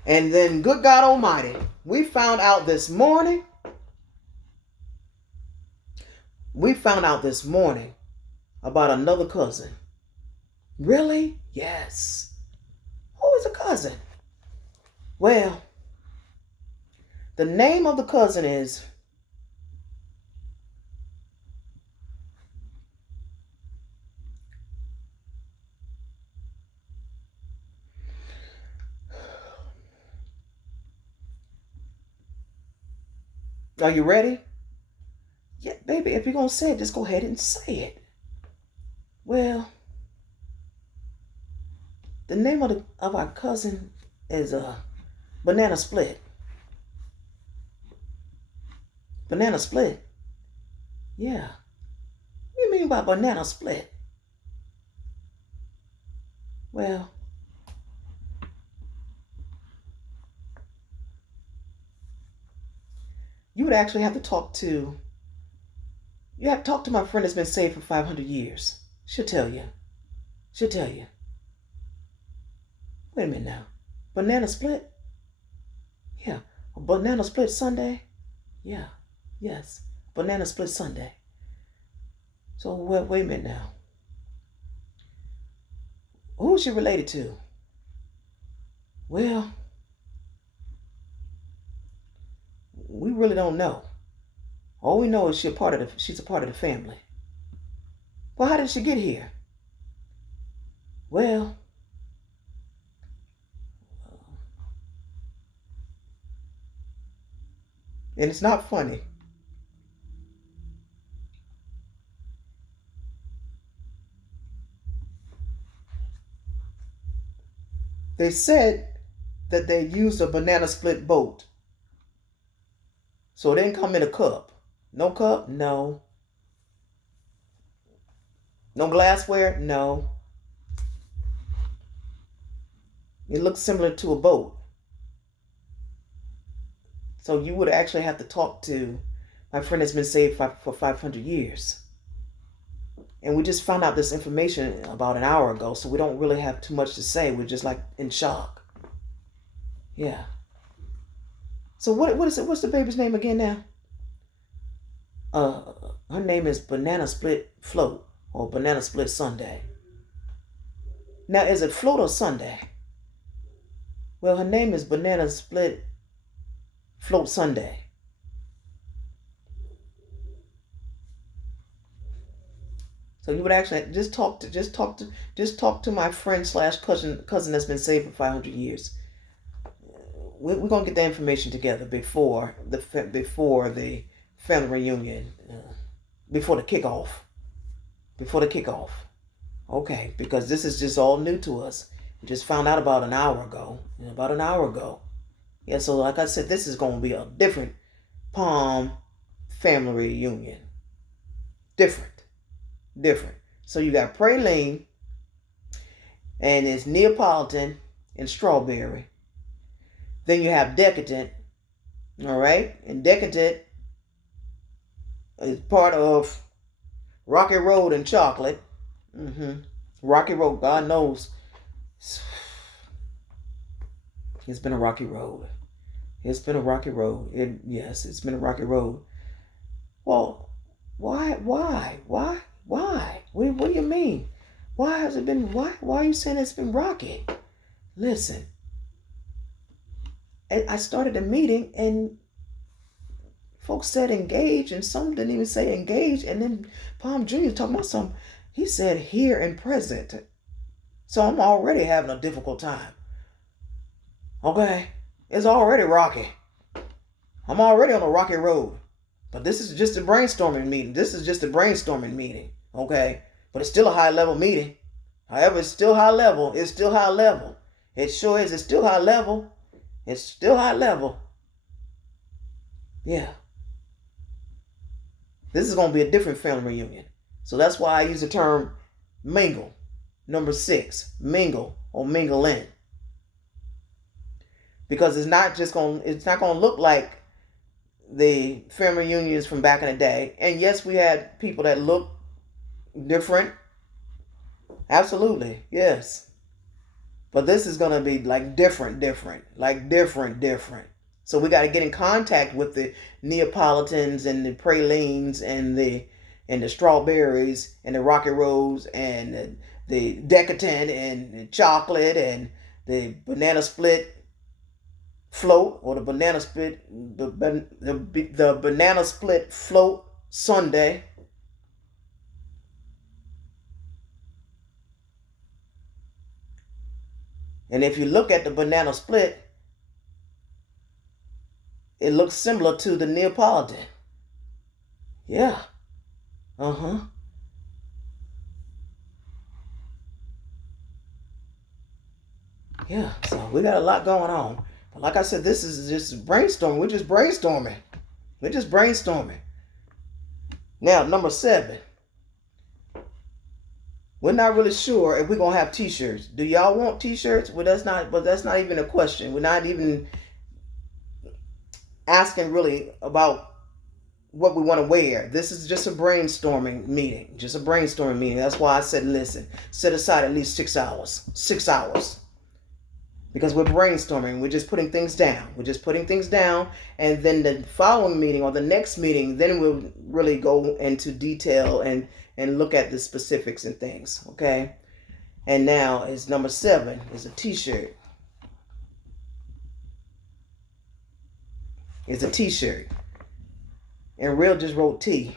And then, good God Almighty, we found out this morning about another cousin. Really? Yes. Who is a cousin? Well, the name of the cousin is Are you ready? Yeah, baby, if you're going to say it, just go ahead and say it. Well, the name of our cousin is Banana Split. Banana Split? Yeah. What do you mean by Banana Split? Well, you would actually have to talk to my friend that's been saved for 500 years. She'll tell you. Wait a minute now. Banana Split? Yeah. A Banana Split Sunday? Yeah. Yes. Banana Split Sunday. So wait a minute now. Who is she related to? Well, we really don't know. All we know is she's a part of the family. Well, how did she get here? Well, and it's not funny. They said that they used a banana split boat. So it didn't come in a cup. No cup? No. No glassware? No. It looks similar to a boat. So you would actually have to talk to my friend that's been saved for 500 years. And we just found out this information about an hour ago, so we don't really have too much to say. We're just like in shock. Yeah. So what is it? What's the baby's name again now? Her name is Banana Split Float or Banana Split Sunday. Now, is it Float or Sunday? Well, her name is Banana Split Float Sunday. So you would actually just talk to my friend / cousin that's been saved for 500 years. We're gonna get the information together before the family reunion, before the kickoff. Okay, because this is just all new to us. We just found out about an hour ago. Yeah, so like I said, this is gonna be a different Palm family reunion. Different. So you got praline, and it's Neapolitan and strawberry. Then you have decadent, all right? And decadent is part of Rocky Road and chocolate. Rocky Road, God knows. It's been a rocky road. It's been a rocky road. It's been a rocky road. Well, why? What do you mean? Why has it been, why are you saying it's been rocky? Listen, I started a meeting and folks said engage, and some didn't even say engage. And then Palm Jr. talking about something. He said here and present. So I'm already having a difficult time. Okay? It's already rocky. I'm already on a rocky road. But this is just a brainstorming meeting. Okay? But it's still a high level meeting. However, it's still high level. It sure is. It's still high level. Yeah. This is going to be a different family reunion. So that's why I use the term mingle. Number 6, mingle or mingle in. Because it's not going to look like the family reunions from back in the day. And yes, we had people that look different. Absolutely. Yes. But this is going to be like different. So we got to get in contact with the Neapolitans and the pralines and the strawberries and the Rocky Roads and the decadent and the chocolate and the banana split float or the banana split float Sunday. And if you look at the banana split, it looks similar to the Neapolitan. Yeah. Yeah, so we got a lot going on. But like I said, this is just brainstorming. We're just brainstorming. Now, number 7. We're not really sure if we're going to have t-shirts. Do y'all want t-shirts? Well, that's not even a question. We're not even asking really about what we want to wear. This is just a brainstorming meeting. That's why I said, listen, set aside at least 6 hours. because we're brainstorming. We're just putting things down. We're just putting things down. And then the following meeting or the next meeting, then we'll really go into detail and look at the specifics and things. Okay. And now is number 7 is a t-shirt. It's a t-shirt. And Real just wrote T.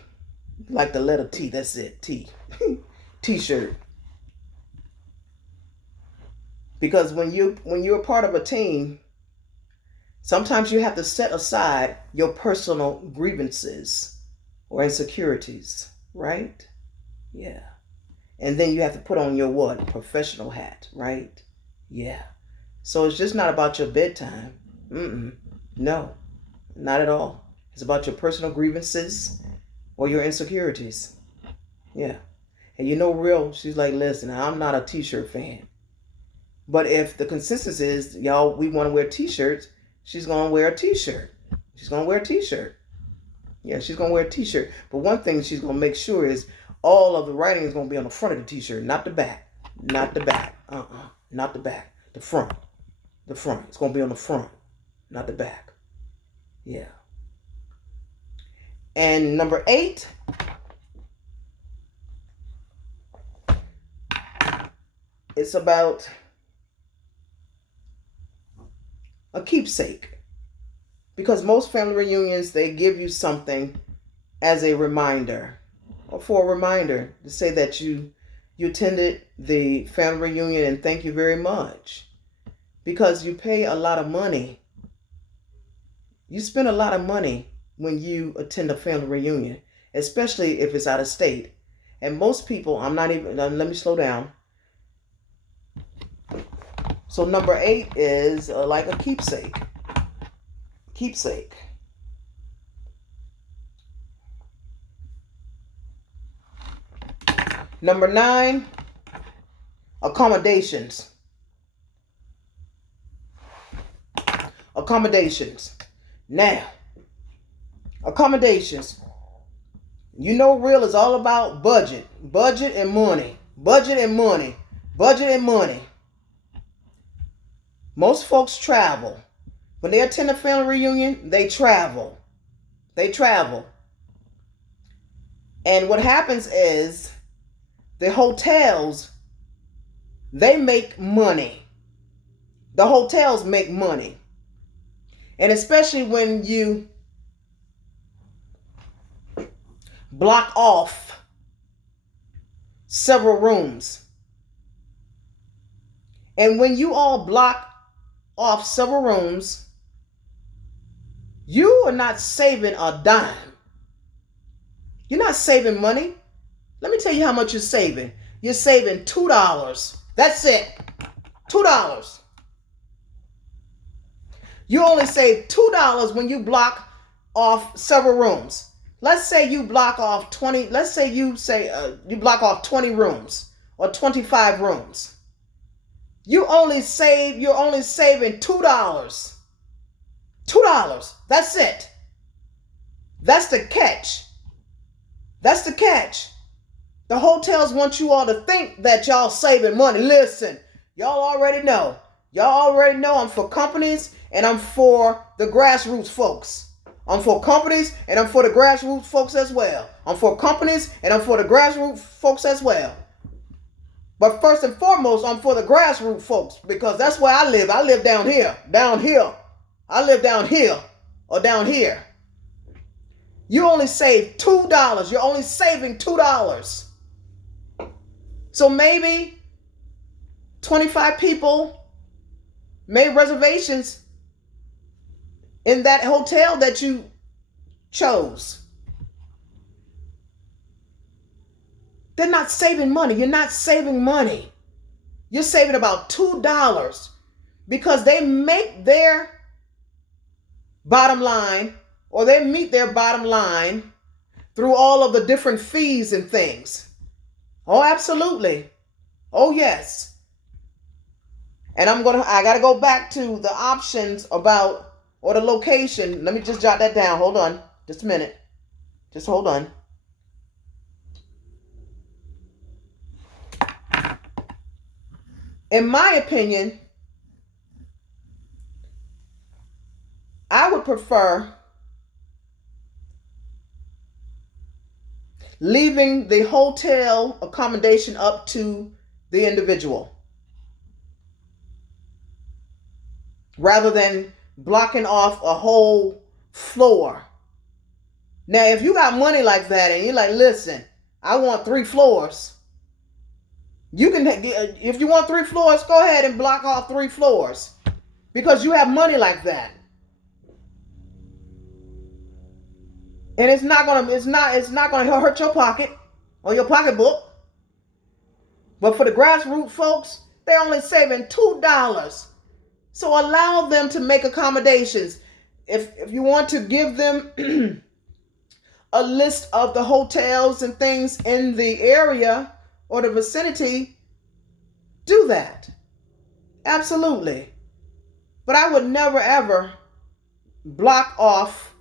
Like the letter T. That's it. T. T-shirt. Because when you're part of a team, sometimes you have to set aside your personal grievances or insecurities, right? Yeah. And then you have to put on your what? Professional hat, right? Yeah. So it's just not about your bedtime. No, not at all. It's about your personal grievances or your insecurities. Yeah. And Real, she's like, listen, I'm not a t-shirt fan. But if the consensus is, y'all, we want to wear t-shirts, she's going to wear a t-shirt. She's going to wear a t-shirt. Yeah, she's going to wear a t-shirt. But one thing she's going to make sure is all of the writing is going to be on the front of the t-shirt, not the back. Not the back. Not the back. The front. The front. It's going to be on the front, not the back. Yeah. And number 8, it's about a keepsake. Because most family reunions, they give you something as a reminder, or for a reminder to say that you attended the family reunion and thank you very much. Because you pay a lot of money. You spend a lot of money when you attend a family reunion, especially if it's out of state. And most people, let me slow down. So number 8 is like a keepsake. Keepsake. Number 9, accommodations. Accommodations. Now, accommodations. Real is all about budget. Budget and money. Budget and money. Budget and money. Most folks travel. When they attend a family reunion, they travel. They travel. And what happens is the hotels, they make money. The hotels make money. And especially when you block off several rooms. And when you all block off several rooms, you are not saving a dime. You're not saving money. Let me tell you how much you're saving. You're saving $2. That's it. $2. You only save $2 when you block off several rooms. Let's say you block off 20. Let's say you block off 20 rooms or 25 rooms. You're only saving $2. $2. That's it. That's the catch. That's the catch. The hotels want you all to think that y'all saving money. Listen, y'all already know. Y'all already know I'm for companies and I'm for the grassroots folks. I'm for companies and I'm for the grassroots folks as well. I'm for companies and I'm for the grassroots folks as well. But first and foremost, I'm for the grassroots folks because that's where I live. I live down here. Down here. I live down here or down here. You only save $2. You're only saving $2. So maybe 25 people made reservations in that hotel that you chose. They're not saving money. You're not saving money. You're saving about $2 because they make their bottom line or they meet their bottom line through all of the different fees and things. Oh, absolutely. Oh, yes. And I got to go back to the options about, or the location. Let me just jot that down. Hold on. Just a minute. Just hold on. In my opinion, prefer leaving the hotel accommodation up to the individual rather than blocking off a whole floor. Now, if you got money like that and you're like, listen, I want 3 floors, you can, if you want 3 floors, go ahead and block off 3 floors because you have money like that. And it's not gonna hurt your pocket or your pocketbook. But for the grassroots folks, they're only saving $2. So allow them to make accommodations. If you want to give them a list of the hotels and things in the area or the vicinity, do that. Absolutely. But I would never ever block off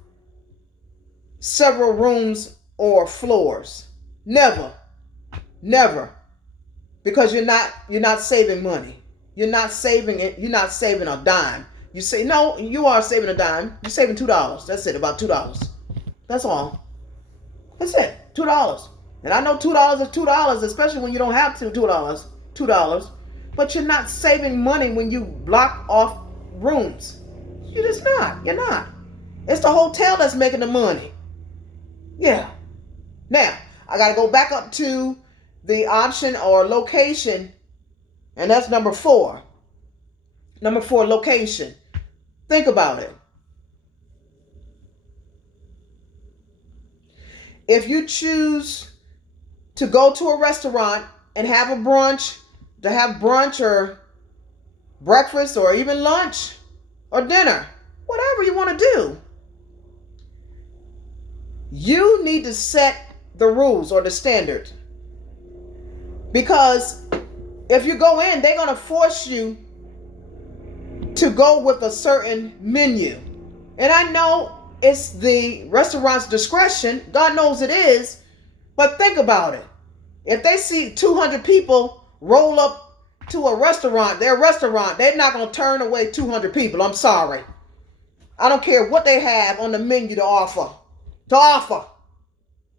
several rooms or floors. Never. Because you're not saving money. You're not saving it. You're not saving a dime. You say, no, you are saving a dime. You're saving $2. That's it, about $2. That's all. That's it, $2. And I know $2 is $2, especially when you don't have $2. But you're not saving money when you block off rooms. You're just not. You're not. It's the hotel that's making the money. Yeah. Now, I got to go back up to the option or location, and that's number 4. Number 4, location. Think about it. If you choose to go to a restaurant and have a brunch, to have brunch or breakfast or even lunch or dinner, whatever you want to do, you need to set the rules or the standard. Because if you go in, they're going to force you to go with a certain menu. And I know it's the restaurant's discretion. God knows it is. But think about it. If they see 200 people roll up to a restaurant, they're not going to turn away 200 people. I'm sorry. I don't care what they have on the menu to offer.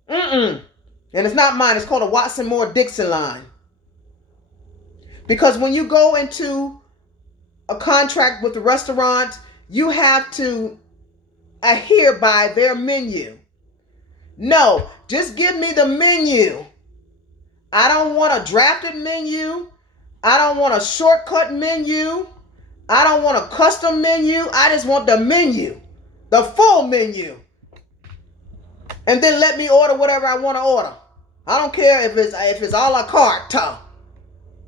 And it's not mine. It's called a Watson Moore Dixon line. Because when you go into a contract with the restaurant, you have to adhere by their menu. No, just give me the menu. I don't want a drafted menu. I don't want a shortcut menu. I don't want a custom menu. I just want the menu, the full menu. And then let me order whatever I want to order. I don't care if it's a la carte.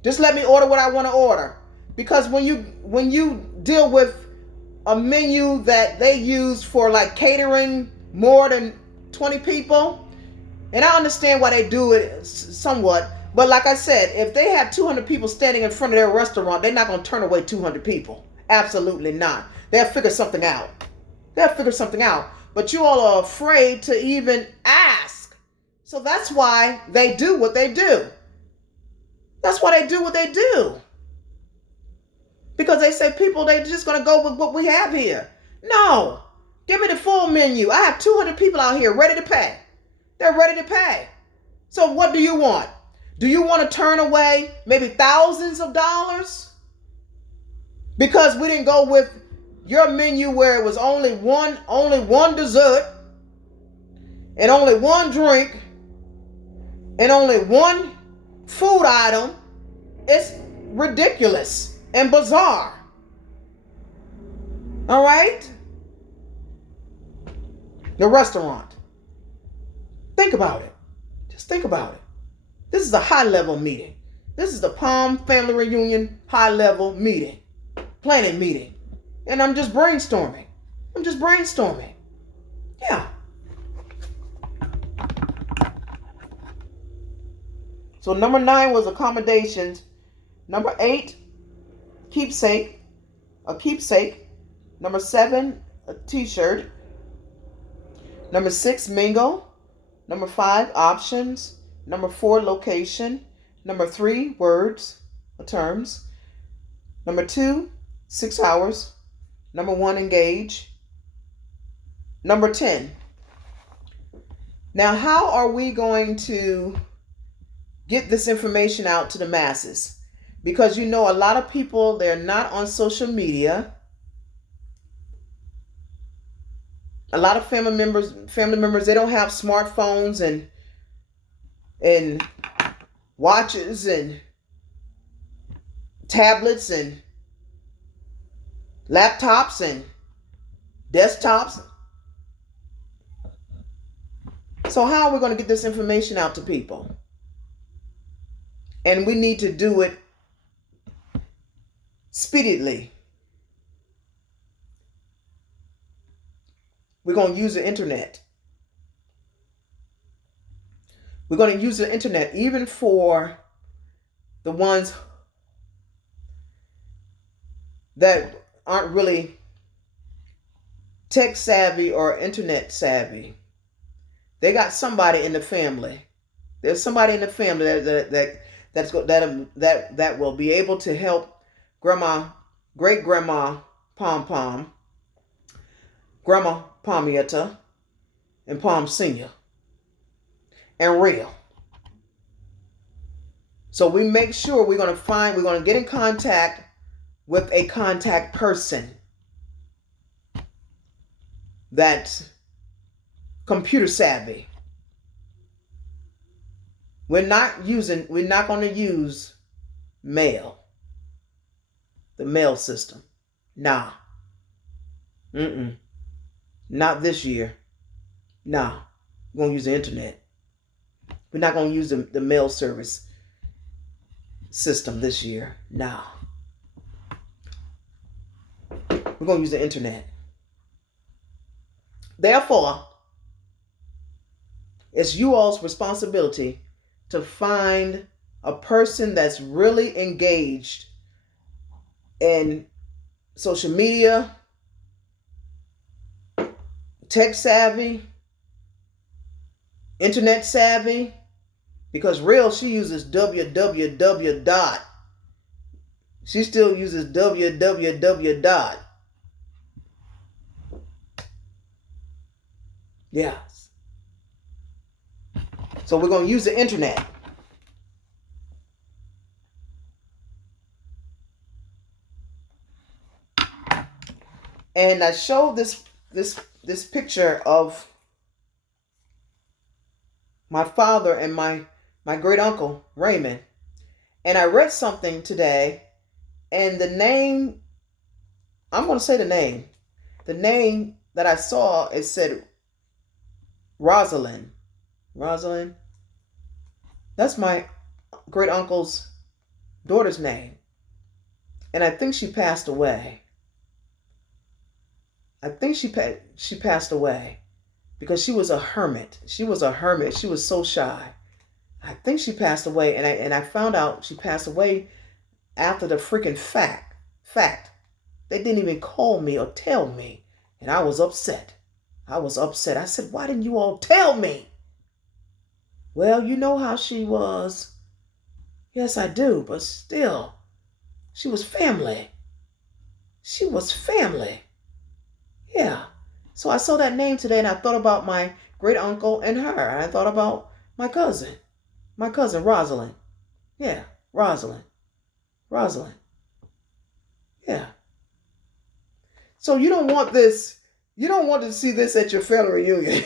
Just let me order what I want to order. Because when you deal with a menu that they use for like catering more than 20 people, and I understand why they do it somewhat, but like I said, if they have 200 people standing in front of their restaurant, they're not going to turn away 200 people. Absolutely not. They'll figure something out. But you all are afraid to even ask. So that's why they do what they do. Because they say people, they're just going to go with what we have here. No. Give me the full menu. I have 200 people out here ready to pay. They're ready to pay. So what do you want? Do you want to turn away maybe thousands of dollars? Because we didn't go with your menu where it was only one dessert and only one drink and only one food item. It's ridiculous and bizarre. All right? The restaurant. Think about it. Just think about it. This is a high-level meeting. This is the Palm Family Reunion high-level meeting. Planning meeting. And I'm just brainstorming. Yeah. So number 9 was accommodations. Number 8, keepsake. A keepsake. Number 7, a t-shirt. Number 6, mingle. Number 5, options. Number 4, location. Number 3, words or terms. Number 2, 6 hours. Number 1, engage. Number 10. Now, how are we going to get this information out to the masses? Because a lot of people, they're not on social media. A lot of family members, they don't have smartphones and watches and tablets and laptops and desktops. So how are we going to get this information out to people? And we need to do it speedily. We're going to use the internet. We're going to use the internet even for the ones that aren't really tech savvy or internet savvy. They got somebody in the family. There's somebody in the family that will be able to help great grandma Pom Pom, Grandma Pomietta, and Pom Senior, and Real. So we make sure we're going to get in contact with a contact person that's computer savvy. We're not going to use mail, the mail system. Nah. Not this year. Nah. We're going to use the internet. We're not going to use the mail service system this year. Nah. We're going to use the internet. Therefore, it's you all's responsibility to find a person that's really engaged in social media, tech savvy, internet savvy, because Real, she uses www dot. She still uses www dot. Yes. So we're going to use the internet. And I showed this picture of my father and my great uncle Raymond. And I read something today, and the name, I'm going to say the name. The name that I saw, it said Rosalind. Rosalind. That's my great uncle's daughter's name. And I think she passed away. I think she passed away because she was a hermit. She was a hermit. She was so shy. I think she passed away, and I found out she passed away after the freaking fact. They didn't even call me or tell me, and I was upset. I said, why didn't you all tell me? Well, you know how she was. Yes, I do, but still, she was family. She was family. Yeah. So I saw that name today, and I thought about my great uncle and her. I thought about my cousin Rosalind. Yeah, Rosalind. Yeah. So you don't want to see this at your family reunion.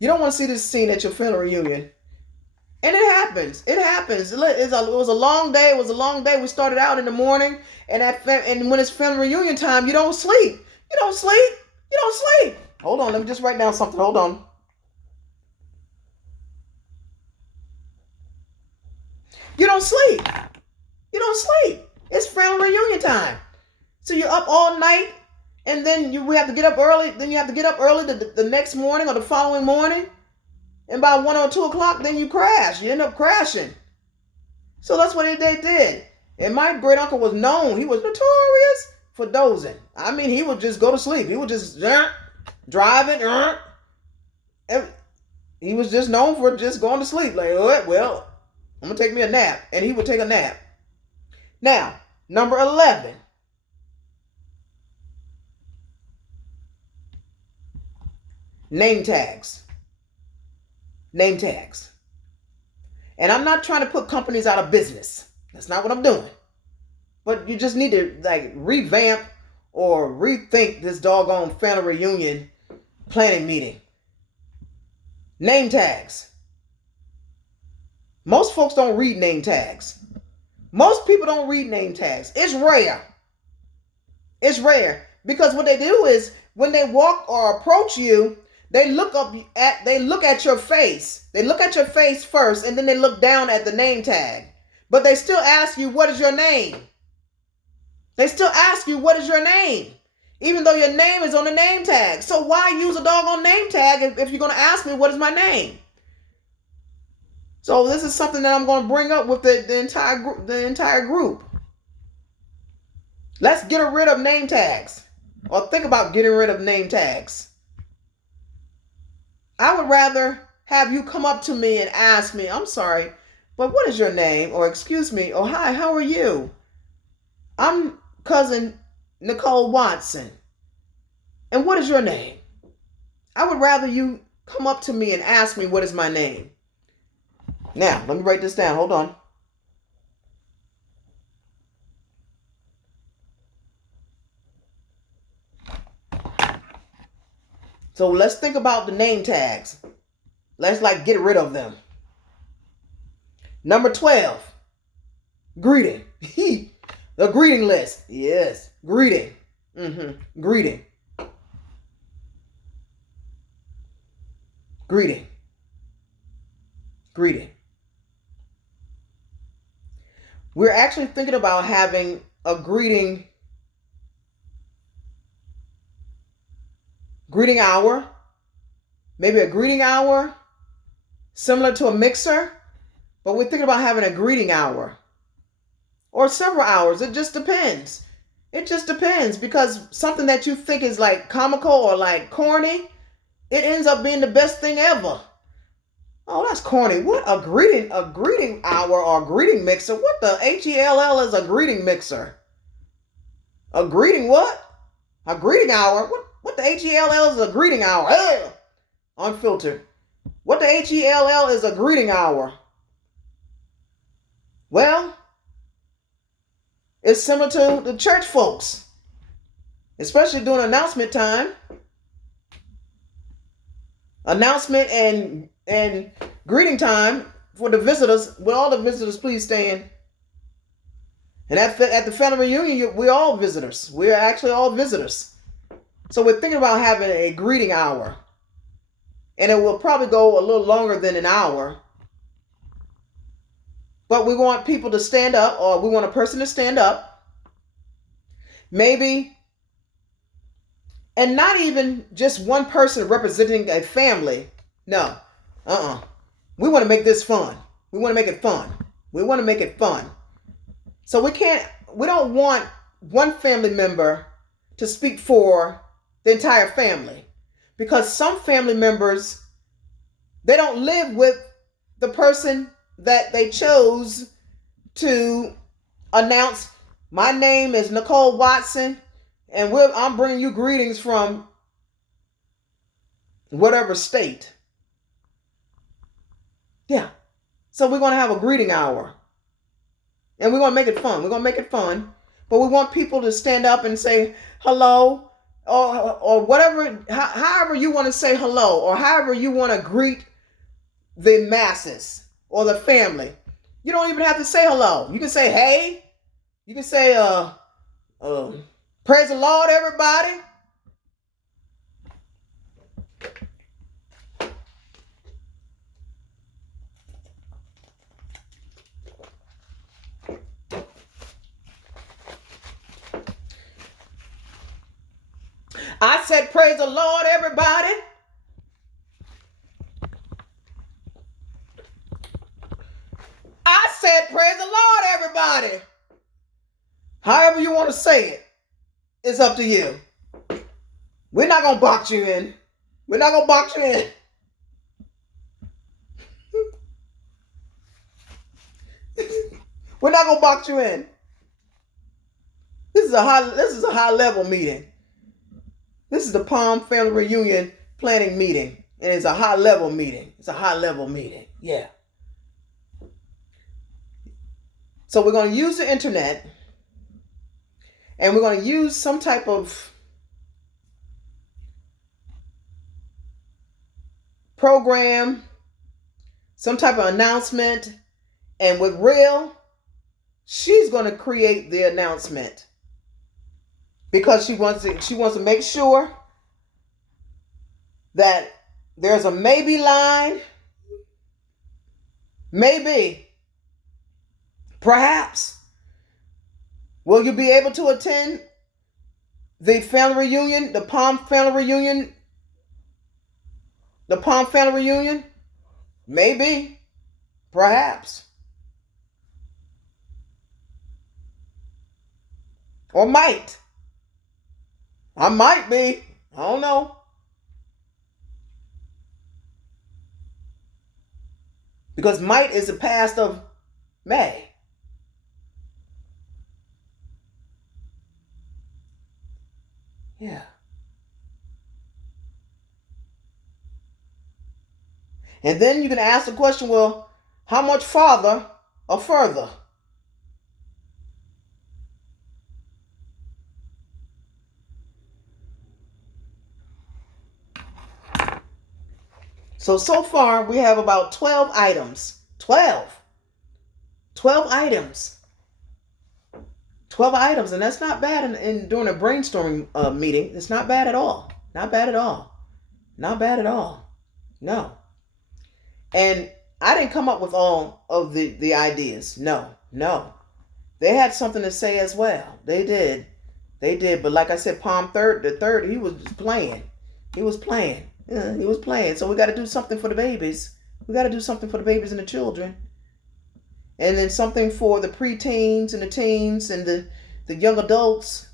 You don't want to see this scene at your family reunion. And it happens. It was a long day. We started out in the morning, and when it's family reunion time, you don't sleep. Hold on. Let me just write down something. Hold on. You don't sleep. It's family reunion time. So you're up all night, and then we have to get up early. Then you have to get up early the next morning or the following morning. And by 1 or 2 o'clock, then you crash. You end up crashing. So that's what they did. And my great uncle was known. He was notorious for dozing. I mean, he would just go to sleep. He would just driving. He was just known for just going to sleep. Like, well, I'm going to take me a nap. And he would take a nap. Now, Number 11. Name tags. Name tags. And I'm not trying to put companies out of business. That's not what I'm doing. But you just need to like revamp or rethink this doggone family reunion planning meeting. Name tags. Most folks don't read name tags. Most people don't read name tags. It's rare. It's rare because what they do is when they walk or approach you, they look at your face. They look at your face first and then they look down at the name tag. But they still ask you, what is your name? They still ask you, what is your name? Even though your name is on the name tag. So why use a doggone name tag if you're going to ask me, what is my name? So this is something that I'm going to bring up with the entire group. Let's get rid of name tags. Or think about getting rid of name tags. I would rather have you come up to me and ask me, I'm sorry, but what is your name? Or excuse me, or hi, how are you? I'm cousin Nicole Watson. And what is your name? I would rather you come up to me and ask me what is my name. Now, let me write this down. Hold on. So let's think about the name tags. Let's get rid of them. Number 12, greeting. The greeting list. Yes, greeting. Greeting. Greeting. Greeting. We're actually thinking about having a greeting hour. Maybe a greeting hour similar to a mixer. But we're thinking about having a greeting hour. Or several hours. It just depends. It just depends. Because something that you think is like comical or like corny, it ends up being the best thing ever. Oh, that's corny. What? A greeting hour or a greeting mixer? What the HELL is a greeting mixer? A greeting what? A greeting hour? What the HELL is a greeting hour? Ugh! Unfiltered. What the HELL is a greeting hour? Well, it's similar to the church folks, especially during announcement time. Announcement and greeting time for the visitors. Will all the visitors please stand? And at the family reunion, we're all visitors. We're actually all visitors. So we're thinking about having a greeting hour. And it will probably go a little longer than an hour. But we want people to stand up, or we want a person to stand up. Maybe, and not even just one person representing a family. No. We want to make this fun. We want to make it fun. We want to make it fun. So we don't want one family member to speak for the entire family. Because some family members, they don't live with the person that they chose to announce, my name is Nicole Watson, and I'm bringing you greetings from whatever state. Yeah. So we're going to have a greeting hour. And we're going to make it fun. We're going to make it fun. But we want people to stand up and say hello, or whatever, however you want to say hello, or however you want to greet the masses or the family. You don't even have to say hello. You can say hey. You can say praise the Lord, everybody. I said praise the Lord, everybody. I said praise the Lord, everybody. However you want to say it, it's up to you. We're not going to box you in. We're not going to box you in. We're not going to box you in. this is a high level meeting. This is the Palm Family Reunion planning meeting. And it's a high level meeting. It's a high level meeting. Yeah. So we're going to use the internet, and we're going to use some type of program, some type of announcement. And with Real, she's going to create the announcement because she wants to make sure that there's a maybe line. Maybe. Perhaps. Will you be able to attend the family reunion, the Palm family reunion? The Palm family reunion? Maybe. Perhaps. Or might. I might be. I don't know. Because might is the past of may. Yeah. And then you can ask the question, well, how much farther or further? So far we have about 12 items. 12 items. 12 items, and that's not bad in during a brainstorming meeting. It's not bad at all. Not bad at all. Not bad at all. No. And I didn't come up with all of the ideas. No. They had something to say as well. They did. But like I said, the third, he was playing. He was playing. So we got to do something for the babies. We got to do something for the babies and the children. And then something for the preteens and the teens and the young adults.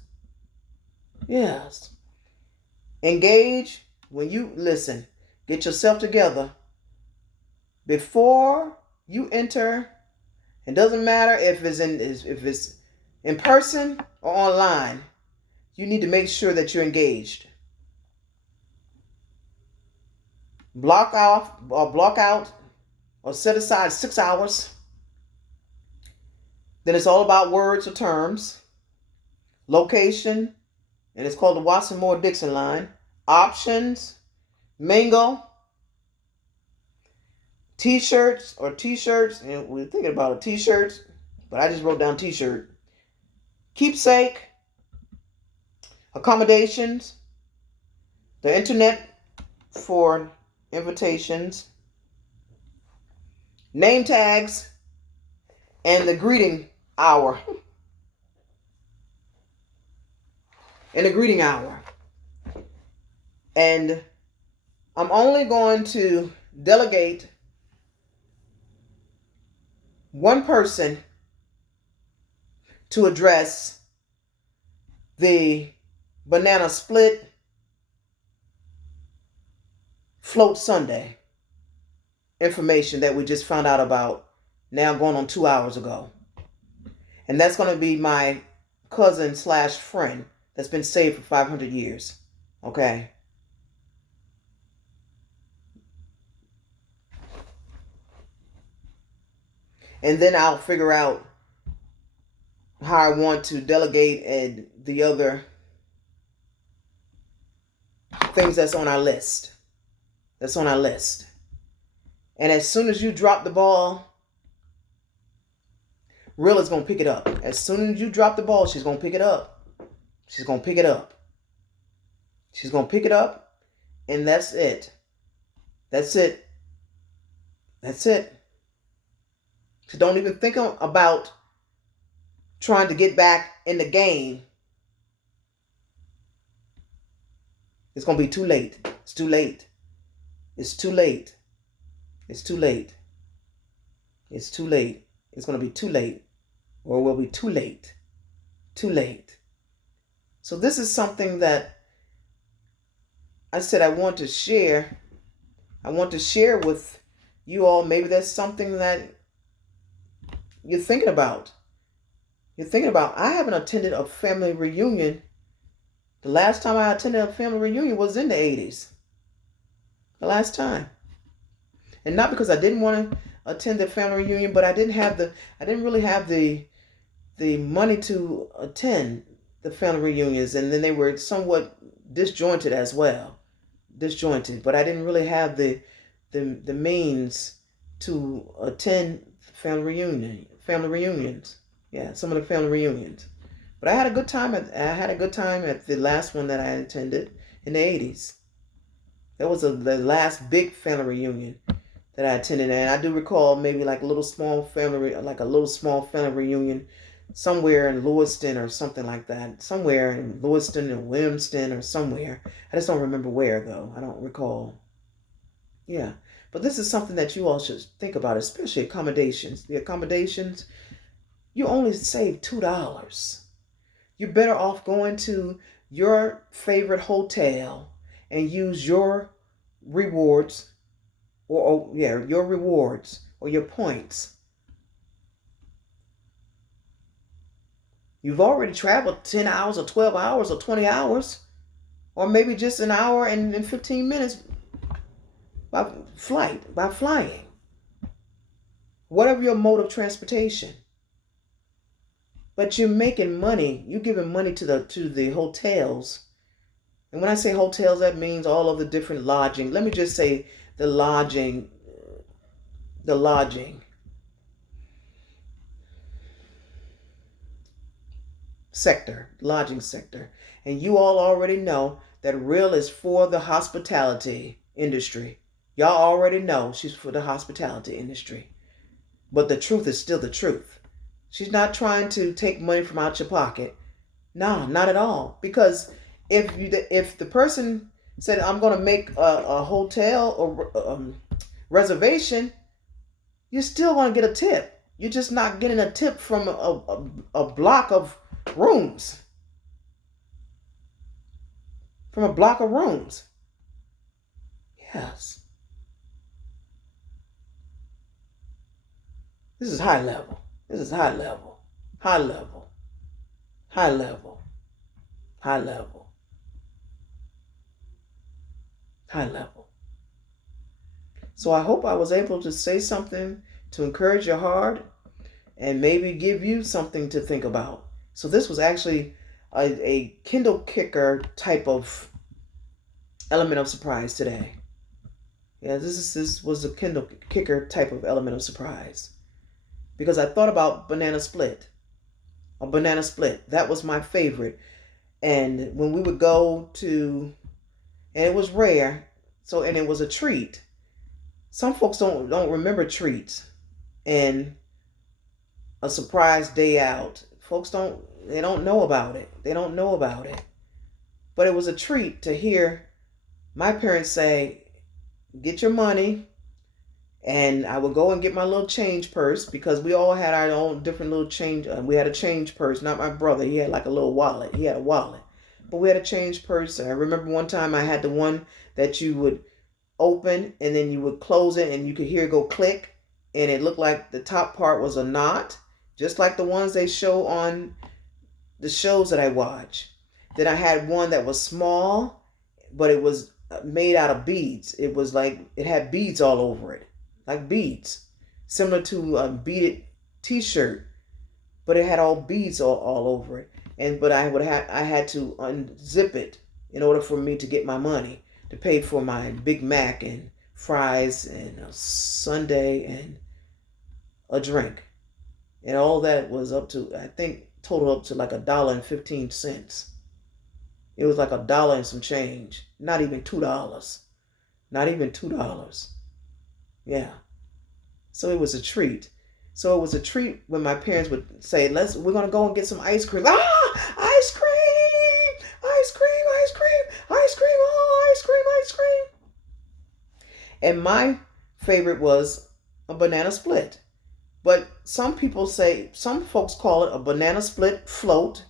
Yes. Engage when you listen. Get yourself together. Before you enter, it doesn't matter if it's in person or online, you need to make sure that you're engaged. Block out or set aside 6 hours. Then it's all about words or terms, location, and it's called the Watson Moore Dixon line, options, mingle, t-shirts, and we're thinking about a t-shirt, but I just wrote down t-shirt, keepsake, accommodations, the internet for invitations, name tags, and the greeting hour. And I'm only going to delegate one person to address the banana split float Sunday information that we just found out about now going on 2 hours ago. And that's going to be my cousin / friend that's been saved for 500 years. Okay. And then I'll figure out how I want to delegate and the other things that's on our list. And as soon as you drop the ball, Real is going to pick it up. As soon as you drop the ball, she's going to pick it up. And that's it. So don't even think about trying to get back in the game. It's going to be too late. It's too late. It's going to be too late. Or will be too late. So this is something that I said I want to share. I want to share with you all. Maybe that's something that you're thinking about. You're thinking about, I haven't attended a family reunion. The last time I attended a family reunion was in the 80s. The last time. And not because I didn't want to attend the family reunion, but I didn't really have the money to attend the family reunions, and then they were somewhat disjointed as well. Disjointed, but I didn't really have the means to attend family reunions. Yeah, some of the family reunions. But I had a good time at the last one that I attended in the 80s. That was the last big family reunion that I attended, and I do recall maybe like a little small family reunion somewhere in Lewiston or something like that. Somewhere in Lewiston or Williamston or somewhere. I just don't remember where though. I don't recall. Yeah. But this is something that you all should think about, especially accommodations. The accommodations, you only save $2. You're better off going to your favorite hotel and use your rewards your rewards or your points. You've already traveled 10 hours or 12 hours or 20 hours, or maybe just an hour and 15 minutes by flying. Whatever your mode of transportation. But you're making money. You're giving money to the hotels. And when I say hotels, that means all of the different lodging. Let me just say the lodging lodging sector. And you all already know that Real is for the hospitality industry. Y'all already know she's for the hospitality industry. But the truth is still the truth. She's not trying to take money from out your pocket. No, not at all. Because if the person said, I'm going to make a hotel or reservation, you're still going to get a tip. You're just not getting a tip from a block of rooms. From a block of rooms. Yes. This is high level. This is high level. High level. High level. High level. High level. So I hope I was able to say something to encourage your heart and maybe give you something to think about. So this was actually a Kindle kicker type of element of surprise today. Yeah, this was a Kindle kicker type of element of surprise. Because I thought about banana split. A banana split. That was my favorite. And when we would go to, and it was rare, and it was a treat. Some folks don't remember treats and a surprise day out. Folks don't know about it. They don't know about it. But it was a treat to hear my parents say, get your money. And I would go and get my little change purse because we all had our own different little change. We had a change purse, not my brother. He had like a little wallet. He had a wallet. But we had a change purse. I remember one time I had the one that you would open and then you would close it and you could hear it go click. And it looked like the top part was a knot, just like the ones they show on the shows that I watch. Then I had one that was small, but it was made out of beads. It was like, it had beads all over it. Like beads, similar to a beaded T-shirt, but it had all beads all over it. But I had to unzip it in order for me to get my money to pay for my Big Mac and fries and a sundae and a drink, and all that was up to, I think, total up to like $1.15. It was like $1 and some change, not even $2, not even $2. Yeah. So it was a treat. So it was a treat when my parents would say, we're going to go and get some ice cream. Ice cream, ice cream, ice cream, ice cream, ice cream, ice cream. And my favorite was a banana split. But some folks call it a banana split float.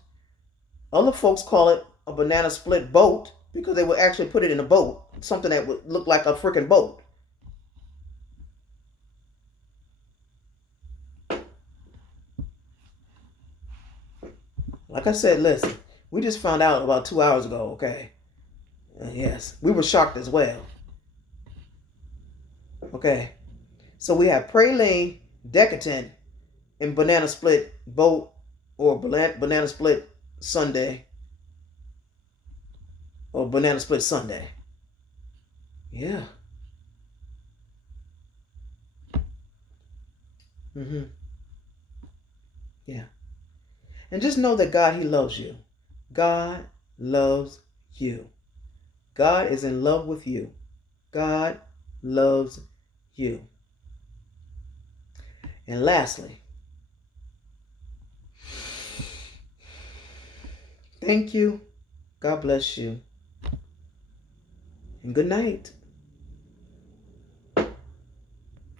Other folks call it a banana split boat because they would actually put it in a boat, something that would look like a freaking boat. Like I said, listen, we just found out about 2 hours ago, okay? Yes, we were shocked as well. Okay, so we have praline, decadent, and banana split boat or banana split Sunday or banana split Sunday. Yeah. Mm-hmm. Yeah. And just know that God, He loves you. God loves you. God is in love with you. God loves you. And lastly, thank you. God bless you. And good night.